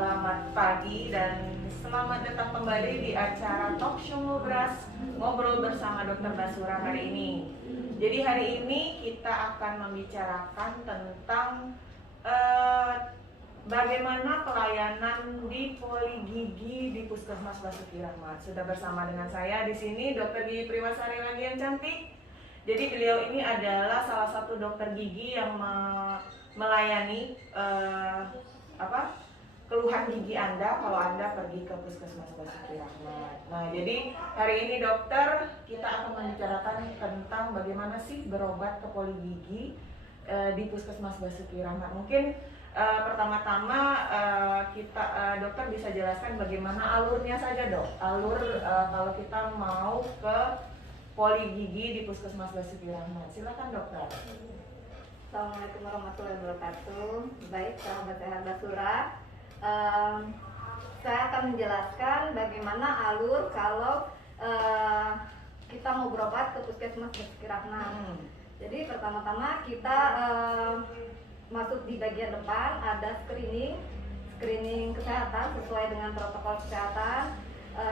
Selamat pagi dan selamat datang kembali di acara Talk Show Ngobras, ngobrol bersama Dr. Basura hari ini. Jadi hari ini kita akan membicarakan tentang bagaimana pelayanan di poligigi di Puskesmas Basuki Rahmat. Sudah bersama dengan saya di sini Dr. Gigi Priwasari lagi yang cantik. Jadi beliau ini adalah salah satu dokter gigi yang melayani keluhan gigi Anda kalau Anda pergi ke Puskesmas Basuki Rahmat. Nah, jadi hari ini dokter kita akan membicarakan tentang bagaimana sih berobat ke poligigi di Puskesmas Basuki Rahmat. Mungkin pertama-tama dokter bisa jelaskan bagaimana alurnya saja, Dok. Alur kalau kita mau ke poligigi di Puskesmas Basuki Rahmat. Silakan, dokter. Assalamualaikum warahmatullahi wabarakatuh. Baik, sahabat sehat Basura. Saya akan menjelaskan bagaimana alur kalau kita mau berobat ke Puskesmas Basuki Rahmat. Jadi pertama-tama kita masuk di bagian depan, ada screening kesehatan sesuai dengan protokol kesehatan.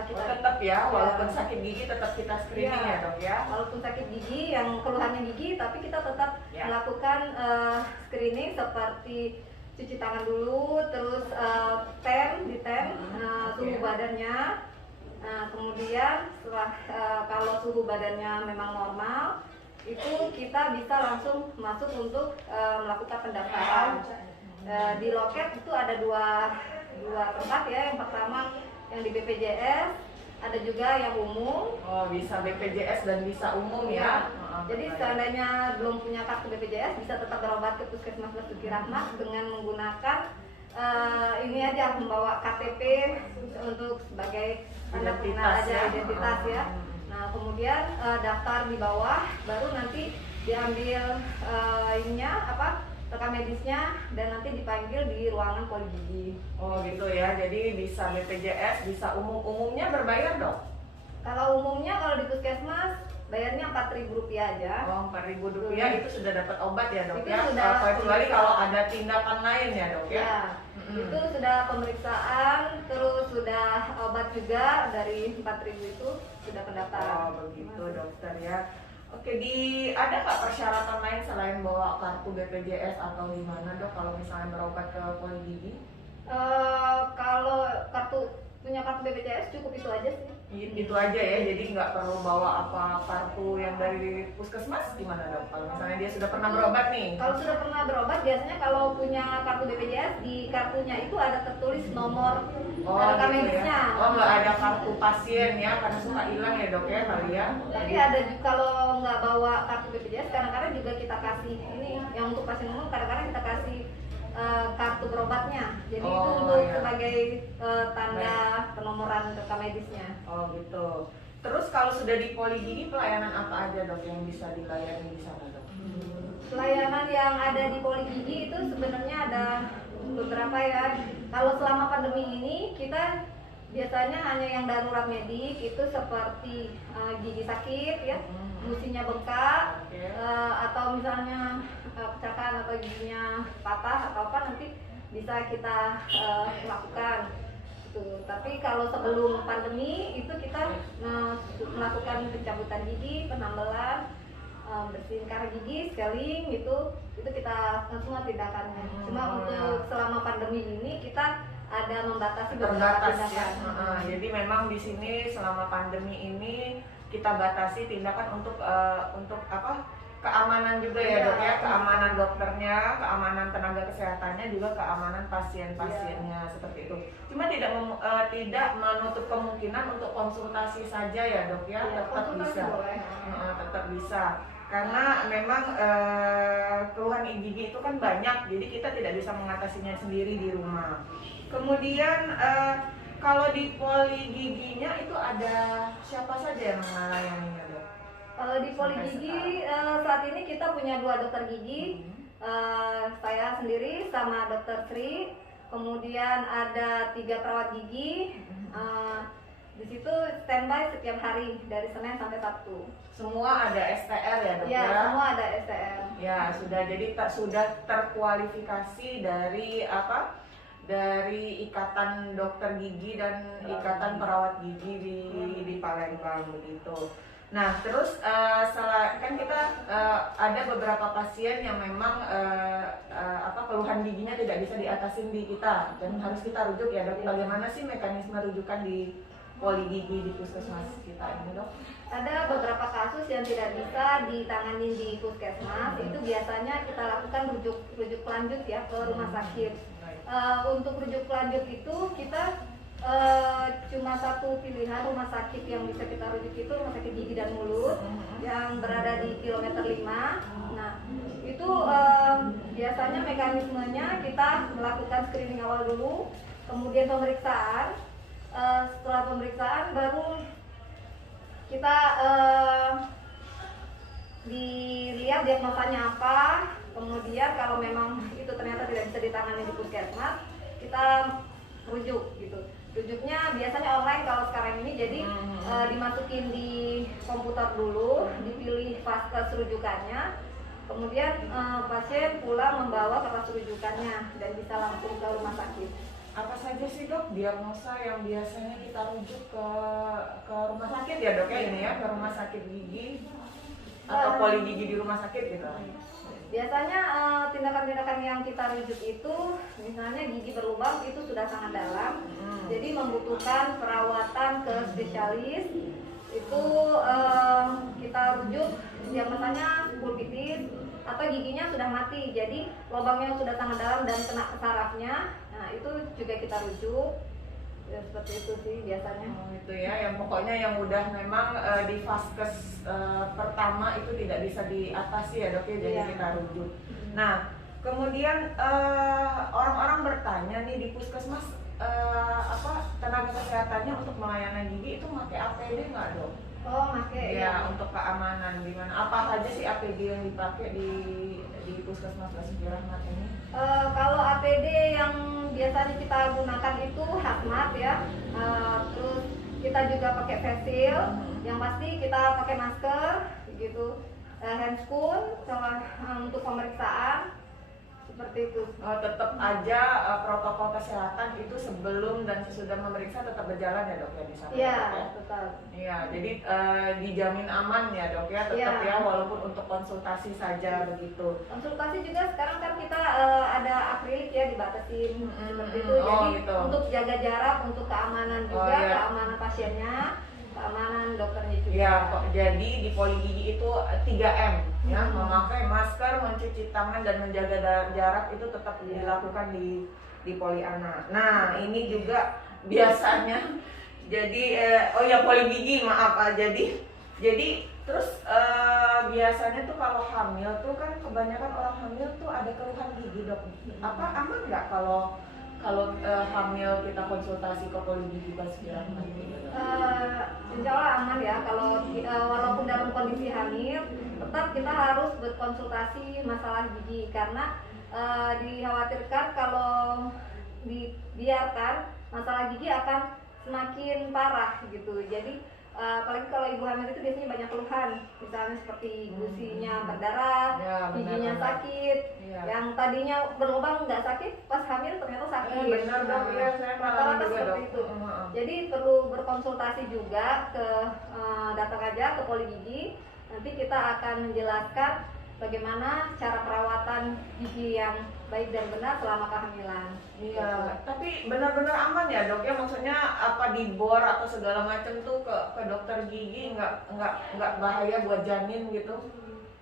Kita tetap ya, walaupun sakit gigi tetap kita screening ya, Dok ya. Walaupun sakit gigi, yang keluhannya gigi, tapi kita tetap melakukan screening seperti cuci tangan dulu, terus ditem suhu badannya. Kemudian setelah kalau suhu badannya memang normal, itu kita bisa langsung masuk untuk melakukan pendaftaran. Di loket itu ada dua tempat ya. Yang pertama yang di BPJS, ada juga yang umum. Oh, bisa BPJS dan bisa umum ya. Jadi seandainya belum punya kartu BPJS, bisa tetap berobat ke Puskesmas Basuki Rahmat dengan menggunakan ini aja, membawa KTP untuk sebagai tanda pengenal aja, identitas ya. Nah, kemudian daftar di bawah, baru nanti diambil rekam medisnya dan nanti dipanggil di ruangan poligigi. Oh gitu ya, jadi bisa BPJS, bisa umumnya berbayar, Dok? Kalau umumnya kalau di Puskesmas bayarnya Rp4.000 aja. Oh, Rp4.000 itu sudah dapat obat ya, Dok? Itu ya? sudah kecuali kalau ada tindakan lain ya, Dok ya? Itu sudah pemeriksaan, terus sudah obat juga, dari Rp4.000 itu sudah pendaftaran. Oh begitu, dokter ya. Oke, ada nggak persyaratan lain selain bawa kartu BPJS atau gimana, Dok, kalau misalnya berobat ke poligigi? Kalau punya kartu BPJS cukup itu aja sih. Itu aja ya, jadi nggak perlu bawa kartu yang dari puskesmas gimana, Dok? Kalau misalnya dia sudah pernah berobat nih? Kalau sudah pernah berobat, biasanya kalau punya kartu BPJS, di kartunya itu ada tertulis nomor rekam medisnya. Ya? Oh, nggak ada kartu pasien ya, karena suka hilang ya, Dok ya, kali ya? Tapi ada juga kalau nggak bawa kartu BPJS, kadang-kadang juga kita kasih ini, yang untuk pasien umum kadang-kadang kita kasih kartu berobatnya. Jadi itu untuk sebagai tanda penomoran rekam medisnya. Oh gitu. Terus kalau sudah di poligigi, pelayanan apa aja, Dok, yang bisa dilayani di sana, Dok? Pelayanan yang ada di poligigi itu sebenarnya ada beberapa ya. Kalau selama pandemi ini kita biasanya hanya yang darurat medik, itu seperti gigi sakit ya, gusinya bengkak, atau misalnya kecelakaan atau giginya patah atau apa, nanti bisa kita lakukan gitu. Tapi kalau sebelum pandemi itu kita melakukan pencabutan gigi, penambelan, bersihin kara gigi, scaling, itu kita semua tindakannya. Cuma untuk selama pandemi ini kita ada membatasi beberapa tindakan. Ya. Jadi memang di sini selama pandemi ini kita batasi tindakan untuk keamanan juga ya, Dok ya, keamanan dokternya, keamanan tenaga kesehatannya, juga keamanan pasien-pasiennya seperti itu. Cuma tidak menutup kemungkinan untuk konsultasi saja ya, Dok ya, tetap bisa. Tetap bisa. Karena memang keluhan gigi itu kan banyak, jadi kita tidak bisa mengatasinya sendiri di rumah. Kemudian kalau di poligiginya itu ada siapa saja yang melayaninya, Dok? Kalau di poligigi saat ini kita punya 2 dokter gigi, saya sendiri sama dokter Sri, kemudian ada 3 perawat gigi. Di situ standby setiap hari dari Senin sampai Sabtu. Semua ada STR ya, Dok? Ya, semua ada STR. Ya, sudah, jadi sudah terkualifikasi dari dari Ikatan Dokter Gigi dan Ikatan Perawat Gigi di Palembang begitu. Nah, terus kan kita ada beberapa pasien yang memang keluhan giginya tidak bisa diatasin di kita dan harus kita rujuk ya dok. Bagaimana sih mekanisme rujukan di poli gigi di puskesmas kita ini dok? Ada beberapa kasus yang tidak bisa ditangani di puskesmas, itu biasanya kita lakukan rujuk lanjut ya ke rumah sakit. Untuk rujuk lanjut itu kita cuma satu pilihan rumah sakit yang bisa kita rujuk itu rumah sakit gigi dan mulut yang berada di kilometer 5. Nah itu biasanya mekanismenya kita melakukan screening awal dulu, kemudian pemeriksaan. Setelah pemeriksaan baru kita dilihat diagnosanya apa, kemudian kalau memang itu ternyata tidak bisa ditangani di puskesmas, kita rujuk gitu. Rujuknya biasanya online kalau sekarang ini, jadi dimasukin di komputer dulu, dipilih vaskes rujukannya, kemudian pasien pulang membawa kertas rujukannya dan bisa langsung ke rumah sakit. Apa saja sih dok diagnosa yang biasanya kita rujuk ke rumah sakit ya dok ya ini ya, ke rumah sakit gigi atau poli gigi di rumah sakit gitu? Biasanya tindakan-tindakan yang kita rujuk itu, misalnya gigi berlubang itu sudah sangat dalam, jadi membutuhkan perawatan ke spesialis. Itu kita rujuk diagnosanya pulpitis atau giginya sudah mati, jadi lubangnya sudah sangat dalam dan kena ke sarafnya. Nah itu juga kita rujuk. Ya, seperti itu sih biasanya. Itu ya, yang pokoknya yang udah memang di vaskes pertama itu tidak bisa diatasi ya dok ya, jadi kita rujuk. Nah kemudian orang-orang bertanya nih di puskesmas tenaga kesehatannya untuk melayani gigi itu pakai APD nggak dok? Oh pakai ya. Untuk keamanan gimana? Apa aja sih APD yang dipakai di puskesmas Basuki Rahmat ini? Kalau APD yang biasanya kita gunakan itu hazmat ya, terus kita juga pakai face shield, yang pasti kita pakai masker gitu, handscoon untuk pemeriksaan seperti itu. Tetap aja protokol kesehatan itu sebelum dan sesudah memeriksa tetap berjalan ya dok ya di sana? Iya, tetap. Iya, jadi dijamin aman ya dok ya, tetap ya walaupun untuk konsultasi saja begitu. Konsultasi juga sekarang kan kita ada akrilik ya dibatasin seperti itu, jadi gitu. untuk jaga jarak, untuk keamanan juga, keamanan pasiennya, keamanan dokternya juga. Ya, jadi di poli gigi itu 3M ya, memakai masker, mencuci tangan dan menjaga jarak itu tetap dilakukan di poli anak. Nah, ini juga biasanya jadi poli gigi maaf, jadi terus biasanya tuh kalau hamil tuh kan kebanyakan orang hamil tuh ada keluhan gigi dok. Apa aman nggak kalau hamil kita konsultasi ke poli gigi Basuki Rahmat? Insya Allah aman ya. Kalau walaupun dalam kondisi hamil, tetap kita harus berkonsultasi masalah gigi karena dikhawatirkan kalau dibiarkan masalah gigi akan semakin parah gitu. Jadi apalagi kalau ibu hamil itu biasanya banyak keluhan, misalnya seperti gusinya berdarah, giginya sakit, yang tadinya berlubang nggak sakit, pas hamil ternyata sakit. Benar dok, ya saya rata-rata seperti itu. Jadi perlu berkonsultasi juga datang aja ke poli gigi. Nanti kita akan menjelaskan bagaimana cara perawatan gigi yang baik dan benar selama kehamilan. Iya, tapi benar-benar aman ya dok ya, maksudnya apa dibor atau segala macam tuh ke dokter gigi nggak bahaya buat janin gitu?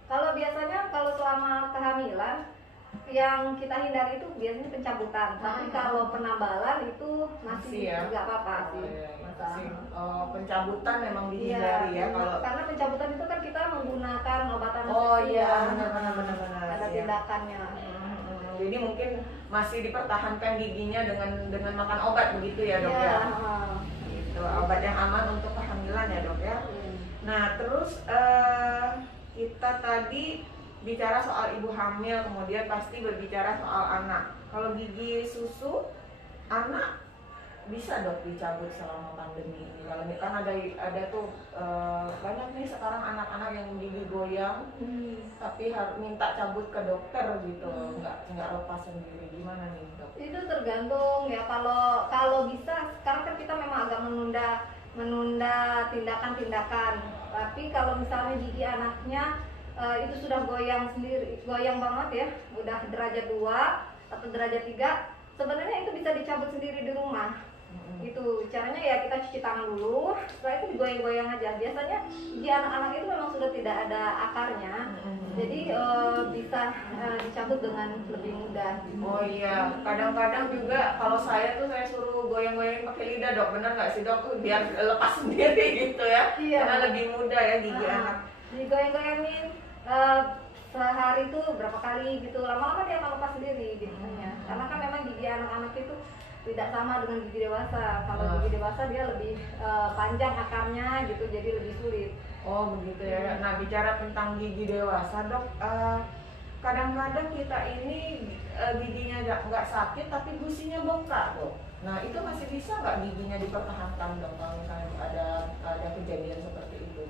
Kalau biasanya kalau selama kehamilan yang kita hindari itu biasanya pencabutan, tapi kalau penambalan itu masih nggak apa-apa sih. Pencabutan memang dihindari ya kalau karena pencabutan itu kan kita menggunakan obat anestesi. Oh iya, benar. Ada tindakannya. Jadi mungkin masih dipertahankan giginya dengan makan obat begitu ya dok ya? Gitu, obat yang aman untuk kehamilan ya dok ya. Nah terus kita tadi bicara soal ibu hamil, kemudian pasti berbicara soal anak. Kalau gigi susu anak bisa dok dicabut selama pandemi ini? Kalau kan ada tuh banyak nih sekarang anak-anak yang gigi goyang, tapi harus minta cabut ke dokter gitu, nggak lepas sendiri. Gimana nih dok? Itu tergantung ya, kalau bisa sekarang kan kita memang agak menunda tindakan-tindakan. Tapi kalau misalnya gigi anaknya itu sudah goyang sendiri, goyang banget ya, udah derajat 2 atau derajat 3, sebenarnya itu bisa dicabut sendiri di rumah. Itu caranya ya, kita cuci tangan dulu, setelah itu digoyang-goyang aja. Biasanya gigi anak-anak itu memang sudah tidak ada akarnya, jadi bisa dicabut dengan lebih mudah. Oh iya, kadang-kadang juga kalau saya suruh goyang-goyang pakai lidah dok, benar nggak sih dok? Biar lepas sendiri gitu ya, Iya. karena lebih mudah ya gigi anak. Digoyang-goyangin sehari itu berapa kali gitu, lama-lama dia akan lepas sendiri giginya. Karena kan memang gigi anak-anak itu tidak sama dengan gigi dewasa. Kalau gigi dewasa dia lebih panjang akarnya gitu, jadi lebih sulit. Oh begitu ya. Nah bicara tentang gigi dewasa dok, kadang-kadang kita ini giginya nggak sakit tapi gusinya bengkak dok. Nah itu masih bisa nggak giginya dipertahankan dok kalau misalnya ada kejadian seperti itu?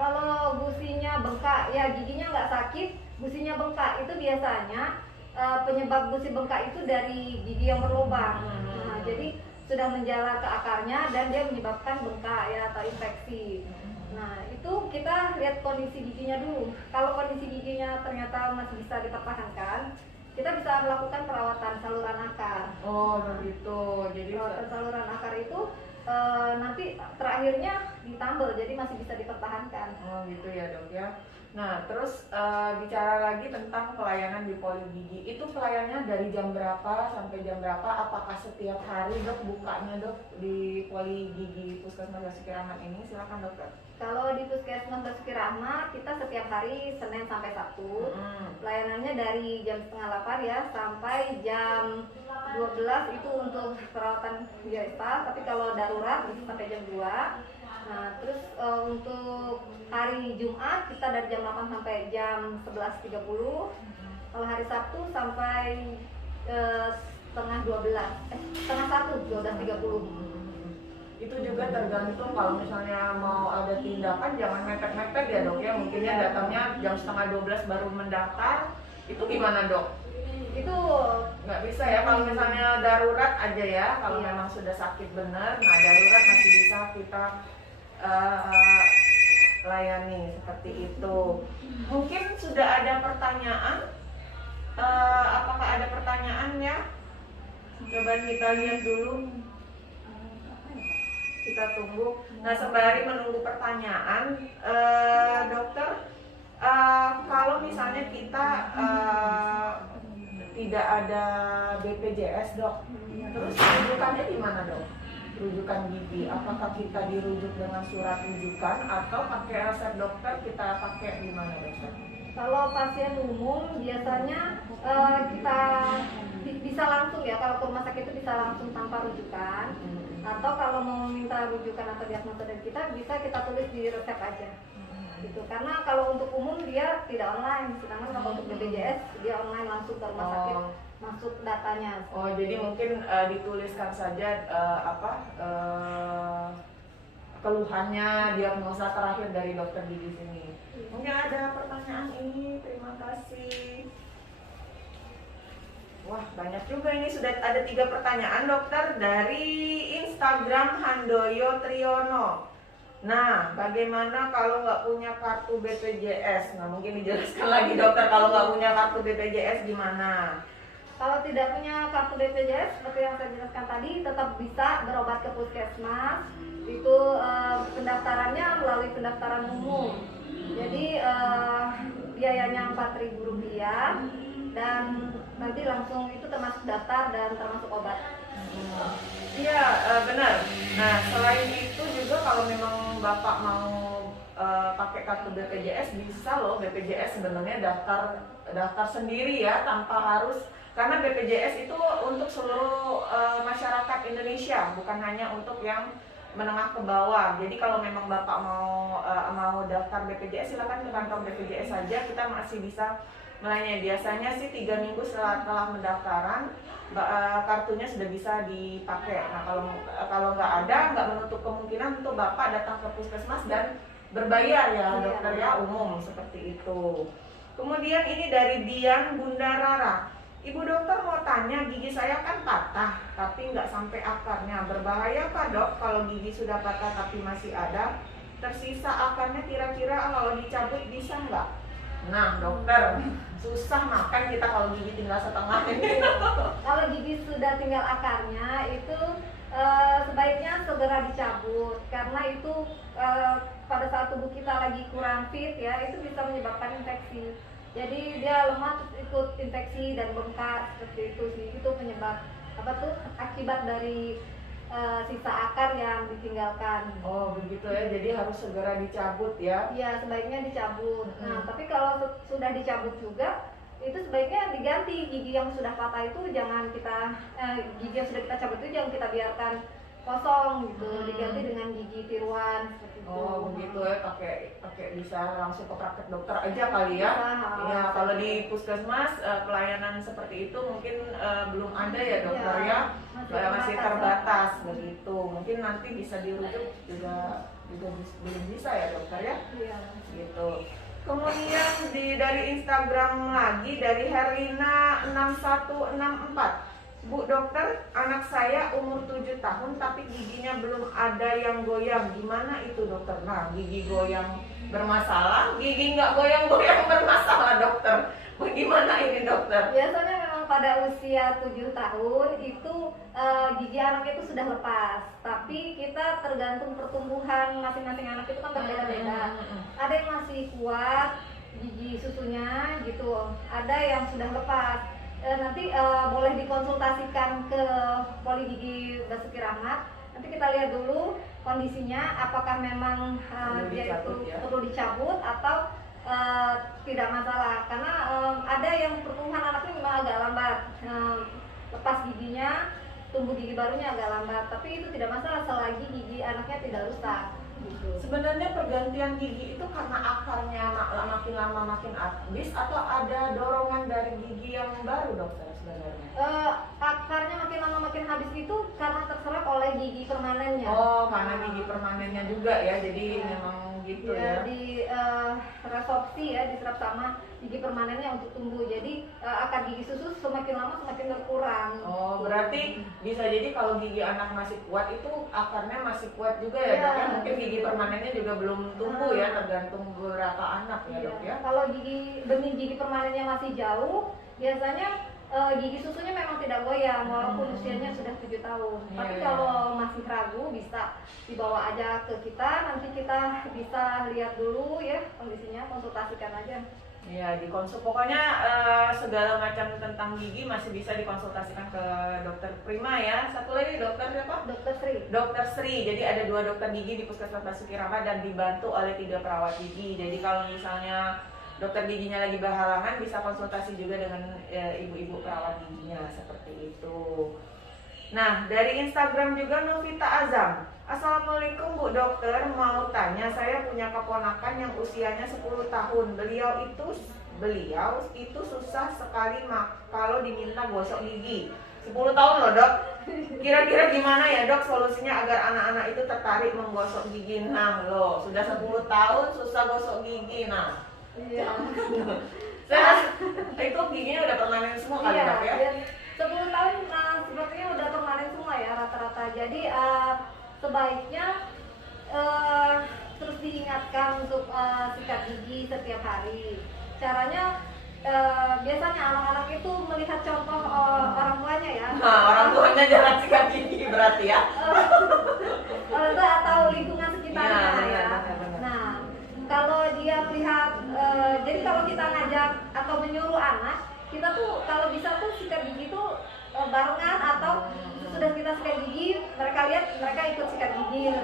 Kalau gusinya bengkak, ya giginya nggak sakit, gusinya bengkak itu biasanya penyebab gusi bengkak itu dari gigi yang berlubang. Nah, jadi sudah menjalar ke akarnya dan dia menyebabkan bengkak ya atau infeksi. Nah itu kita lihat kondisi giginya dulu. Kalau kondisi giginya ternyata masih bisa dipertahankan, kita bisa melakukan perawatan saluran akar. Oh begitu. Jadi perawatan saluran akar itu nanti terakhirnya ditambal, jadi masih bisa dipertahankan. Oh gitu ya dok ya. Nah terus bicara lagi tentang pelayanan di Poli Gigi, itu pelayanannya dari jam berapa sampai jam berapa? Apakah setiap hari dok bukanya dok di Poli Gigi Puskesmas Basuki Rahmat ini? Silakan dokter. Kalau di Puskesmas Basuki Rahmat kita setiap hari Senin sampai Sabtu. Pelayanannya dari jam 7:30 ya sampai jam 12 itu untuk perawatan biasa, tapi kalau darurat bisa sampai jam 2. Nah, terus untuk hari Jumat kita dari jam 8 sampai jam 11.30. Kalau hari Sabtu sampai setengah 1, 12.30. Itu juga tergantung kalau misalnya mau ada tindakan jangan mepet-mepet ya dok ya, mungkinnya datangnya jam 11:30 baru mendaftar, itu gimana dok? Itu Nggak bisa ya kalau misalnya darurat aja ya, kalau memang sudah sakit benar, nah darurat masih bisa kita layani seperti itu. Mungkin sudah ada pertanyaan, apakah ada pertanyaan ya? Coba kita lihat dulu. Kita tunggu. Nah sembari menunggu pertanyaan, dokter, kalau misalnya kita tidak ada BPJS dok, terus rujukannya di mana dok? Rujukan gigi, apakah kita dirujuk dengan surat rujukan atau pakai resep dokter, kita pakai di mana dokter? kalau pasien umum biasanya kita bisa langsung ya, kalau ke rumah sakit itu bisa langsung tanpa rujukan. Atau kalau mau minta rujukan atau diagnosa dari kita, bisa kita tulis di resep aja. Gitu. Karena kalau untuk umum dia tidak online, sedangkan kalau untuk BPJS dia online langsung ke rumah sakit, masuk datanya. Oh jadi mungkin dituliskan saja keluhannya, diagnosa terakhir dari dokter gigi sini. Mungkin ada pertanyaan ini, terima kasih. Wah banyak juga ini, sudah ada 3 pertanyaan dokter dari Instagram Handoyo Triyono. Nah bagaimana kalau nggak punya kartu BPJS? Nah mungkin dijelaskan lagi dokter, kalau nggak punya kartu BPJS gimana? Kalau tidak punya kartu BPJS, seperti yang saya jelaskan tadi, tetap bisa berobat ke puskesmas. Itu pendaftarannya melalui pendaftaran umum. Jadi biayanya Rp4.000 dan nanti langsung itu termasuk daftar dan termasuk obat. Iya benar. Nah selain itu juga kalau memang bapak mau pakai kartu BPJS, bisa loh BPJS sebenarnya daftar sendiri ya, tanpa harus, karena BPJS itu untuk seluruh masyarakat Indonesia, bukan hanya untuk yang menengah ke bawah. Jadi kalau memang bapak mau daftar BPJS, silakan ke kantor BPJS saja, kita masih bisa mulainya biasanya sih 3 minggu setelah pendaftaran kartunya sudah bisa dipakai. Nah kalau nggak ada, nggak menutup kemungkinan untuk Bapak datang ke puskesmas dan berbayar ya dokter ya, umum seperti itu. Kemudian ini dari Dian Bunda Rara. Ibu dokter mau tanya, gigi saya kan patah tapi nggak sampai akarnya, berbahaya kah dok kalau gigi sudah patah tapi masih ada tersisa akarnya, kira-kira kalau dicabut bisa nggak? Nah dokter, susah makan kita kalau gigi tinggal setengah ini. Kalau gigi sudah tinggal akarnya itu sebaiknya segera dicabut, karena itu pada saat tubuh kita lagi kurang fit ya, itu bisa menyebabkan infeksi. Jadi dia lemah terus ikut infeksi dan bengkak seperti itu sih. Itu penyebab akibat dari sisa akar yang ditinggalkan. Oh begitu ya, jadi harus segera dicabut ya? Iya, sebaiknya dicabut. Nah tapi kalau sudah dicabut juga, itu sebaiknya diganti. Gigi yang sudah patah itu jangan kita gigi yang sudah kita cabut itu jangan kita biarkan kosong gitu, diganti dengan gigi tiruan seperti itu. Oh begitu ya, pakai bisa langsung ke praktek dokter aja kali ya? Iya, kalau di puskesmas pelayanan seperti itu mungkin belum ada ya dokter ya, masih terbatas begitu. Mungkin nanti bisa dirujuk juga belum bisa ya dokter ya? Iya. Gitu. Kemudian dari Instagram lagi dari Herlina 6164. Bu dokter, anak saya umur 7 tahun tapi giginya belum ada yang goyang. Gimana itu dokter? Nah, gigi goyang bermasalah, gigi nggak goyang-goyang bermasalah dokter. Bagaimana ini dokter? Biasanya memang pada usia 7 tahun itu gigi anak itu sudah lepas. Tapi kita tergantung pertumbuhan masing-masing anak itu kan berbeda-beda. Ada yang masih kuat gigi susunya gitu, ada yang sudah lepas. Nanti boleh dikonsultasikan ke Poli Gigi Basuki Rahmat. Nanti kita lihat dulu kondisinya, apakah memang dia itu perlu dicabut atau tidak masalah. Karena ada yang pertumbuhan anaknya memang agak lambat, lepas giginya, tumbuh gigi barunya agak lambat. Tapi itu tidak masalah selagi gigi anaknya tidak rusak. Gitu. Sebenarnya pergantian gigi itu karena akarnya makin lama makin habis atau ada dorongan dari gigi yang baru dokter sebenarnya? Akarnya makin lama makin habis itu karena terserap oleh gigi permanennya. Oh, karena gigi permanennya juga ya, jadi memang gitu ya. Di resorpsi ya, diserap sama gigi permanennya untuk tumbuh. Jadi akar gigi susu semakin lama semakin berkurang. Oh, berarti bisa jadi kalau gigi anak masih kuat itu akarnya masih kuat juga ya dok ya? Mungkin gigi permanennya juga belum tumbuh ya, tergantung beberapa anak ya dok ya? Kalau benih gigi permanennya masih jauh, biasanya gigi susunya memang tidak goyang walaupun usianya sudah 7 tahun. Tapi kalau masih ragu bisa dibawa aja ke kita, nanti kita bisa lihat dulu ya kondisinya, konsultasikan aja. Iya, pokoknya segala macam tentang gigi masih bisa dikonsultasikan ke dokter Prima ya. Satu lagi dokter siapa? Dokter Sri. Dokter Sri. Jadi ada 2 dokter gigi di Puskesmas Basuki Rahmat dan dibantu oleh 3 perawat gigi. Jadi kalau misalnya dokter giginya lagi berhalangan bisa konsultasi juga dengan ibu-ibu perawat giginya seperti itu. Nah, dari Instagram juga Novita Azam. Assalamualaikum Bu Dokter, mau tanya, saya punya keponakan yang usianya 10 tahun. Beliau itu susah sekali kalau diminta gosok gigi. 10 tahun loh dok. Kira-kira gimana ya dok solusinya agar anak-anak itu tertarik menggosok gigi? Nah loh, sudah 10 tahun susah gosok gigi. Nah iya. Itu giginya udah permanen semua kali dok ya? 10 tahun sepertinya udah permanen semua ya rata-rata. Jadi sebaiknya terus diingatkan untuk sikat gigi setiap hari. Caranya biasanya anak-anak itu melihat contoh orang tuanya ya. Nah, orang tuanya jarang sikat gigi berarti ya? Atau lingkungan sekitarnya ya. Nah, kalau dia melihat, jadi kalau kita ngajak atau menyuruh anak, kita tuh kalau bisa tuh sikat gigi tuh barengan atau sudah kita sikat gigi, mereka lihat, mereka ikut sikat gigi.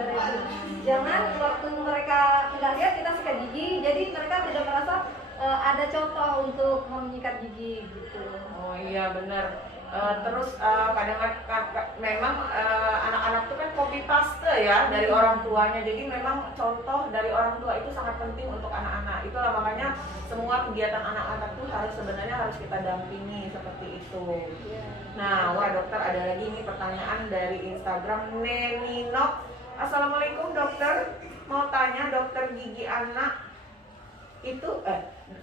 Jangan waktu mereka nggak lihat kita sikat gigi, jadi mereka tidak merasa ada contoh untuk menyikat gigi gitu. Oh iya benar. Terus kadang memang anak-anak tuh kan COVID dipaste ya dari orang tuanya. Jadi memang contoh dari orang tua itu sangat penting untuk anak-anak. Itulah makanya semua kegiatan anak-anak itu sebenarnya harus kita dampingi seperti itu. Nah, wah dokter, ada lagi nih pertanyaan dari Instagram Neninok. Assalamualaikum dokter, mau tanya dokter gigi anak itu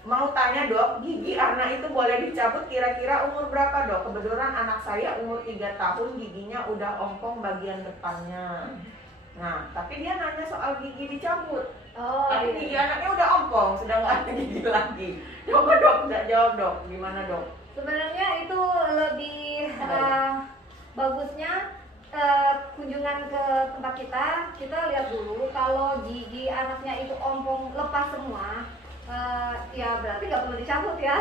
mau tanya dok, gigi anak itu boleh dicabut kira-kira umur berapa dok? Kebetulan anak saya umur 3 tahun, giginya udah ompong bagian depannya. Nah, tapi dia nanya soal gigi dicabut. Tapi gigi anaknya udah ompong, sudah nggak ada gigi lagi. Coba dok, jawab dok, gimana dok? Sebenarnya itu lebih bagusnya kunjungan ke tempat kita lihat dulu. Kalau gigi anaknya itu ompong lepas semua, ya berarti nggak perlu dicabut ya.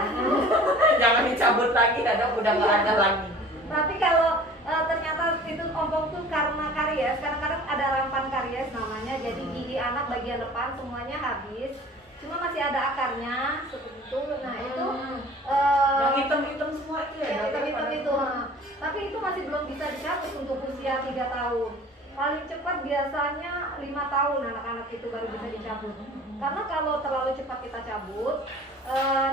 Jangan dicabut lagi ya dok, udah nggak ada lagi. Tapi kalau ternyata itu ompong tuh karena karies, kadang-kadang ada rampan karies namanya. Jadi gigi anak bagian depan semuanya habis, cuma masih ada akarnya seperti itu. Nah itu yang hitam-hitam semua itu ya? Yang hitam-hitam itu. Tapi itu masih belum bisa dicabut untuk usia 3 tahun. Paling cepat biasanya 5 tahun anak-anak itu baru bisa dicabut. Karena kalau terlalu cepat kita cabut,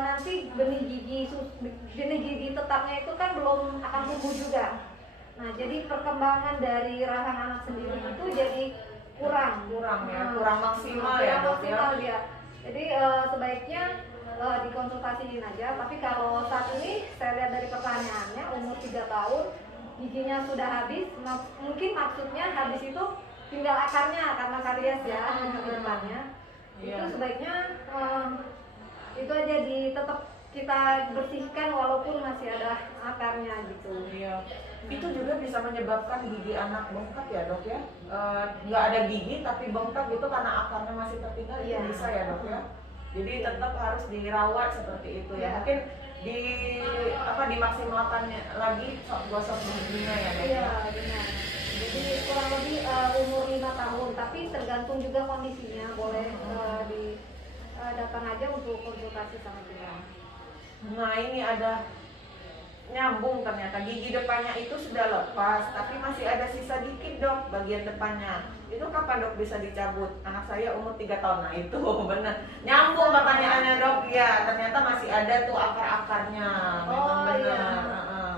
nanti benih gigi tetapnya itu kan belum akan tumbuh juga. Nah, jadi perkembangan dari rahang anak sendiri itu jadi kurang ya, kurang maksimal ya dok ya. Dia. Jadi sebaiknya dikonsultasiin aja. Tapi kalau saat ini saya lihat dari pertanyaannya umur 3 tahun giginya sudah habis, mungkin maksudnya habis itu tinggal akarnya karena karies ya di depannya. Itu sebaiknya itu aja tetap kita bersihkan walaupun masih ada akarnya gitu. Iya. Itu juga bisa menyebabkan gigi anak bengkak ya dok ya. Nggak ada gigi tapi bengkak gitu karena akarnya masih tertinggal. Itu bisa ya dok ya. Jadi tetap harus dirawat seperti itu ya. Mungkin dimaksimalkannya lagi gosok giginya ya dok. Iya benar. Jadi kurang lebih umur 5 tahun, tapi tergantung juga kondisinya. Boleh datang aja untuk konsultasi sama kita. Nah ini ada nyambung, ternyata gigi depannya itu sudah lepas tapi masih ada sisa dikit dok bagian depannya. Itu kapan dok bisa dicabut? Anak saya umur 3 tahun. Nah itu benar nyambung pertanyaannya dok. Ya ternyata masih ada tuh akar-akarnya. Memang benar. Iya.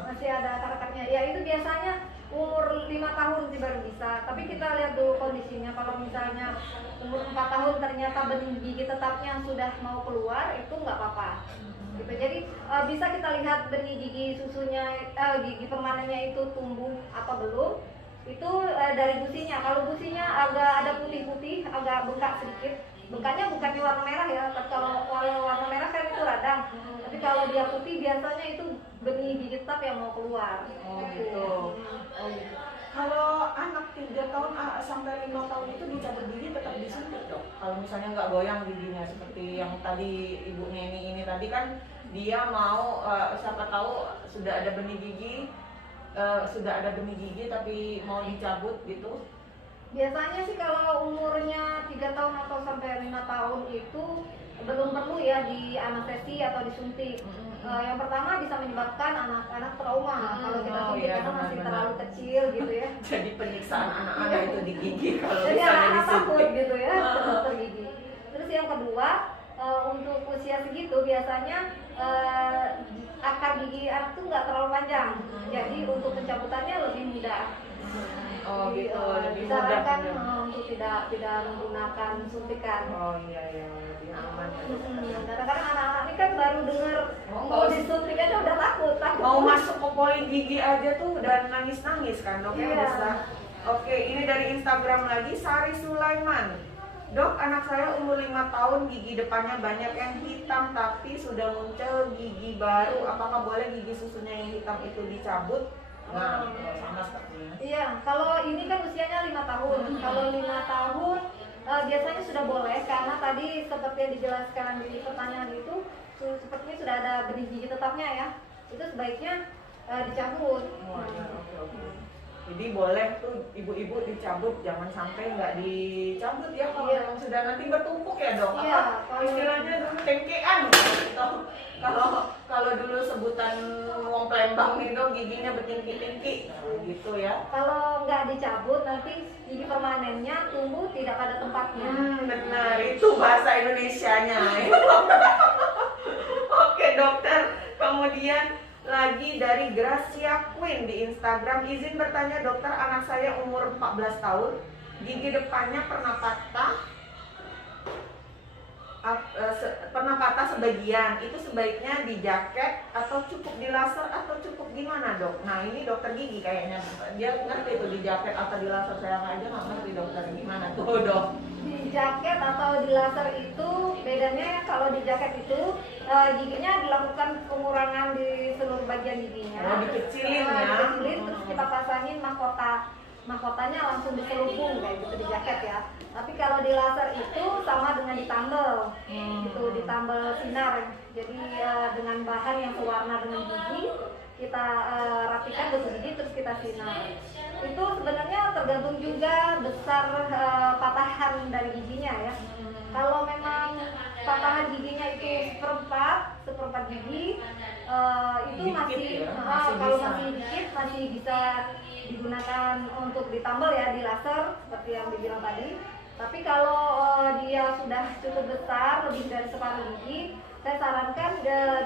Masih ada akar-akarnya. Ya itu biasanya umur 5 tahun sih baru bisa. Tapi kita lihat dulu kondisinya. Kalau misalnya umur 4 tahun ternyata benih gigi tetapnya sudah mau keluar, itu nggak apa-apa. Gitu. Jadi bisa kita lihat benih gigi susunya, gigi permanennya itu tumbuh apa belum. Itu dari businya. Kalau businya agak ada putih-putih, agak bengkak sedikit. Bengkaknya bukannya warna merah ya. Tapi kalau warna merah kan itu radang. Tapi kalau dia putih biasanya itu benih gigi tetap yang mau keluar. Oh gitu. Kalau anak 3 tahun sampai 5 tahun itu dicabut gigi tetap disuntik dok. Kalau misalnya nggak goyang giginya seperti yang tadi ibunya ini tadi kan dia mau siapa tahu sudah ada benih gigi tapi mau dicabut gitu. Biasanya sih kalau umurnya 3 tahun atau sampai 5 tahun itu belum perlu ya di anestesi atau disuntik. Yang pertama bisa menyebabkan anak-anak trauma kalau kita suntik karena masih terlalu kecil gitu ya. Jadi penyiksaan anak-anak itu di gigi kalau jadi misalnya anak-anak takut disuntik gitu ya ke dokter gigi. Terus yang kedua untuk usia segitu biasanya akar gigi anak tuh nggak terlalu panjang, jadi untuk pencabutannya lebih mudah. Oh Jadi, gitu, lebih mudah. disarankan untuk tidak menggunakan suntikan. Oh iya, lebih aman ya. Kadang-kadang anak-anak ini kan baru dengar mau disuntik aja udah takut. Mau masuk ke poli gigi aja tuh udah nangis-nangis kan dok ya bisa. Oke, ini dari Instagram lagi, Sari Sulaiman. Dok, anak saya umur 5 tahun, gigi depannya banyak yang hitam tapi sudah muncul gigi baru. Apakah boleh gigi susunya yang hitam itu dicabut? Nah, sama sepertinya. Iya, kalau ini kan usianya 5 tahun. Kalau 5 tahun biasanya sudah boleh karena tadi seperti yang dijelaskan di pertanyaan itu sepertinya sudah ada benih gigi tetapnya ya. Itu sebaiknya dicabut. Oke. Jadi boleh tuh ibu-ibu dicabut, jangan sampai nggak dicabut ya kalau yang sudah nanti bertumpuk ya dok. Iya, Istilahnya dulu tengkean gitu. Kalau kalau dulu sebutan wong Palembang itu giginya bertingki-tingki, nah, gitu ya. Kalau nggak dicabut nanti gigi permanennya tumbuh tidak pada tempatnya. Benar, itu bahasa Indonesianya. Oke dokter, kemudian lagi dari Gracia Queen di Instagram, izin bertanya dokter, anak saya umur 14 tahun, gigi depannya pernah patah. Pernah patah sebagian, itu sebaiknya dijaket atau cukup dilaser atau cukup gimana dok? Nah ini dokter gigi kayaknya, dia ngerti itu dijaket atau dilaser, saya aja nggak ngerti dokter, gimana tuh dok? Di jaket atau di laser itu bedanya, kalau di jaket itu giginya dilakukan pengurangan di seluruh bagian giginya. Oh, dikecilin ya? Dikecilin, terus kita pasangin mahkotanya langsung diselubung kayak gitu di jaket ya. Tapi kalau di laser itu sama dengan ditambal, gitu, ditambal sinar. Jadi dengan bahan yang sewarna dengan gigi, kita rapikan bentuk gigi terus kita sinar. Itu sebenarnya tergantung juga besar patahan dari giginya ya. Kalau memang patahan giginya itu seperempat gigi, itu Dikit masih, ya, masih kalau bisa. masih dikit masih bisa digunakan untuk ditambal ya di laser seperti yang dibilang tadi. Tapi kalau dia sudah cukup besar, lebih dari separuh gigi, saya sarankan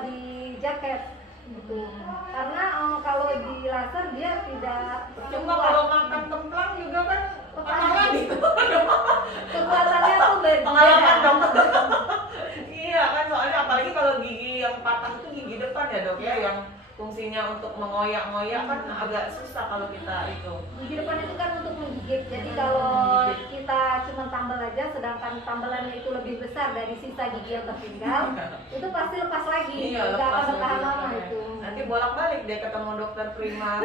di jaket gitu. Karena kalau di laser dia tidak Cuma kuat. kalau makan kemplang juga kan pengalaman itu. Kekuatannya tuh Pengalaman beda. dok. Iya kan, soalnya apalagi kalau gigi yang patah itu gigi depan ya dok ya, yang fungsinya untuk mengoyak-ngoyak kan agak susah kalau kita itu. Gigi depan itu kan untuk menggigit. Jadi kalau kita cuma tambal aja, sedangkan tambalannya itu lebih besar dari sisa gigi yang tertinggal, itu pasti lepas lagi. Iya, Nggak akan lepas bertahan lagi. lama itu. Nanti bolak-balik dia ketemu dokter primer.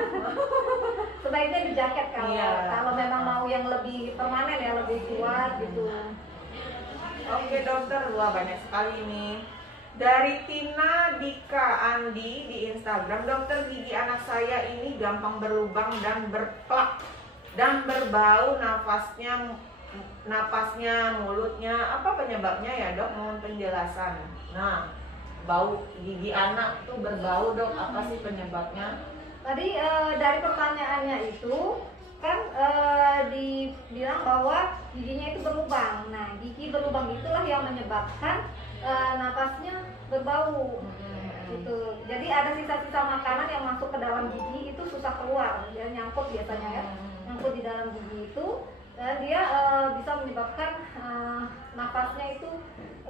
Sebaiknya di jaket kalau Iya. kalau memang mau yang lebih permanen ya, lebih kuat gitu. Oke dokter, wah banyak sekali ini. Dari Tina Dika Andi di Instagram, dokter gigi anak saya ini gampang berlubang dan berplak dan berbau, napasnya, mulutnya, apa penyebabnya ya dok? Mohon penjelasan. Nah, bau gigi anak tuh berbau dok, apa sih penyebabnya? Tadi dari pertanyaannya itu kan dibilang bahwa giginya itu berlubang. Nah, gigi berlubang itulah yang menyebabkan napasnya berbau. Gitu. Jadi ada sisa-sisa makanan yang masuk ke dalam gigi itu susah keluar, dia nyangkut biasanya ya, nyangkut di dalam gigi itu, dan dia bisa menyebabkan napasnya itu